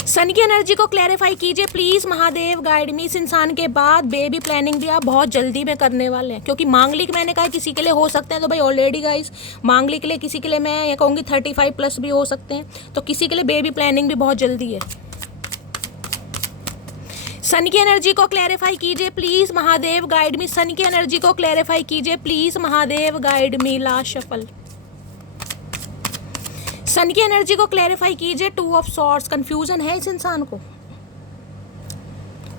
सन की एनर्जी को क्लैरिफाई कीजिए प्लीज महादेव, गाइड मी। इस इंसान के बाद बेबी प्लानिंग भी आप बहुत जल्दी में करने वाले हैं, क्योंकि मांगलिक मैंने कहा किसी के लिए हो सकते हैं, तो भाई ऑलरेडी गाइस मांगलिक के लिए किसी के लिए मैं ये कहूँगी 35+ भी हो सकते हैं, तो किसी के लिए बेबी प्लानिंग भी बहुत जल्दी है। सन की एनर्जी को क्लैरिफाई कीजिए please Mahadev, guide me. Sun की एनर्जी को क्लैरिफाई कीजिए please Mahadev, guide me. Last shuffle, sun की एनर्जी को क्लैरिफाई कीजिए। 2 ऑफ सॉर्ड्स, कंफ्यूजन है इस इंसान को,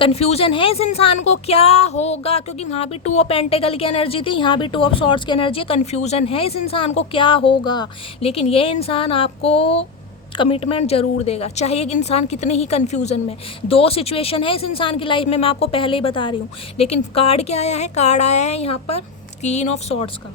कंफ्यूजन है इस इंसान को, क्या होगा, क्योंकि वहाँ भी 2 ऑफ पेंटेकल की एनर्जी थी, यहाँ भी 2 ऑफ सॉर्ड्स की एनर्जी है। कंफ्यूजन है इस इंसान को क्या होगा, लेकिन ये इंसान आपको कमिटमेंट जरूर देगा, चाहे एक इंसान कितने ही कंफ्यूजन में। 2 सिचुएशन है इस इंसान की लाइफ में, मैं आपको पहले ही बता रही हूँ, लेकिन कार्ड क्या आया है, कार्ड आया है यहाँ पर क्वीन ऑफ सॉर्ड्स का।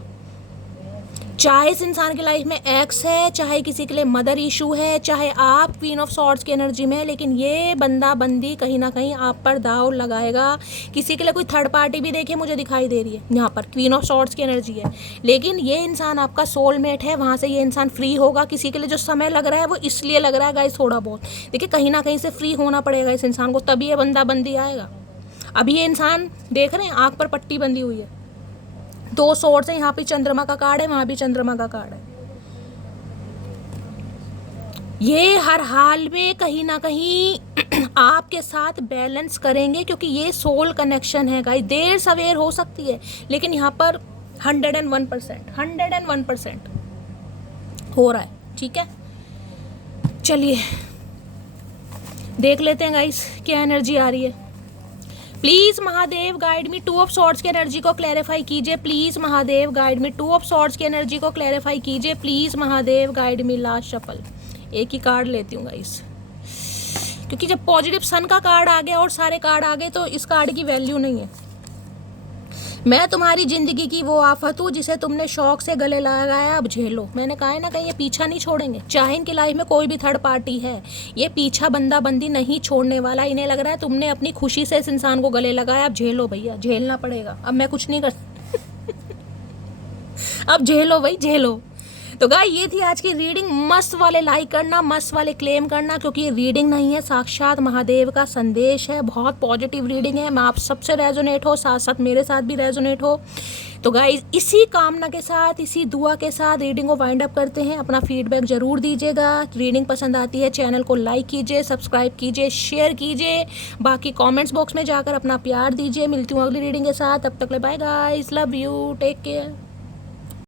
चाहे इस इंसान की लाइफ में एक्स है, चाहे किसी के लिए मदर इशू है, चाहे आप क्वीन ऑफ सॉर्ड्स की एनर्जी में, लेकिन ये बंदा बंदी कहीं ना कहीं आप पर दाव लगाएगा। किसी के लिए कोई थर्ड पार्टी भी देखिए मुझे दिखाई दे रही है, यहाँ पर क्वीन ऑफ सॉर्ड्स की एनर्जी है, लेकिन ये इंसान आपका सोलमेट है, वहाँ से ये इंसान फ्री होगा। किसी के लिए जो समय लग रहा है वो इसलिए लग रहा है गाइस थोड़ा बहुत, देखिए कहीं ना कहीं से फ्री होना पड़ेगा इस इंसान को, तभी ये बंदा बंदी आएगा। अभी ये इंसान देख रहे हैं आँख पर पट्टी बंधी हुई है, 2 सोर्स है, यहाँ पे चंद्रमा का कार्ड है, वहां भी चंद्रमा का कार्ड है। ये हर हाल में कहीं ना कहीं आपके साथ बैलेंस करेंगे, क्योंकि ये सोल कनेक्शन है गाइस। देर सवेर हो सकती है, लेकिन यहाँ पर 101% हो रहा है, ठीक है। चलिए देख लेते हैं गाइस क्या एनर्जी आ रही है। Please Mahadev guide me, 2 of swords की एनर्जी को क्लैरिफाई कीजिए please Mahadev, guide me. 2 of swords की एनर्जी को क्लैरिफाई कीजिए please Mahadev, guide me. Last shuffle, एक ही कार्ड लेती हूँ गाइस, क्योंकि जब पॉजिटिव सन का कार्ड आ गया और सारे कार्ड आ गए तो इस कार्ड की वैल्यू नहीं है। मैं तुम्हारी जिंदगी की वो आफत हूँ जिसे तुमने शौक से गले लगाया, अब झेलो। मैंने कहा है ना कहीं ये पीछा नहीं छोड़ेंगे, चाहे इनकी लाइफ में कोई भी थर्ड पार्टी है, ये पीछा बंदा बंदी नहीं छोड़ने वाला। इन्हें लग रहा है तुमने अपनी खुशी से इस इंसान को गले लगाया, अब झेलो भैया, झेलना पड़ेगा, अब मैं कुछ नहीं कर अब झेलो भाई, झेलो। तो गाइस ये थी आज की रीडिंग। मस्त वाले लाइक करना, मस्त वाले क्लेम करना, क्योंकि ये रीडिंग नहीं है, साक्षात महादेव का संदेश है। बहुत पॉजिटिव रीडिंग है, मैं आप सबसे रेजोनेट हो, साथ साथ मेरे साथ भी रेजोनेट हो। तो गाइस इसी कामना के साथ, इसी दुआ के साथ रीडिंग को वाइंड अप करते हैं। अपना फीडबैक जरूर दीजिएगा, रीडिंग पसंद आती है चैनल को लाइक कीजिए, सब्सक्राइब कीजिए, शेयर कीजिए, बाकी कमेंट्स बॉक्स में जाकर अपना प्यार दीजिए। मिलती हूँ अगली रीडिंग के साथ, तब तक ले bye guys, love you, take care.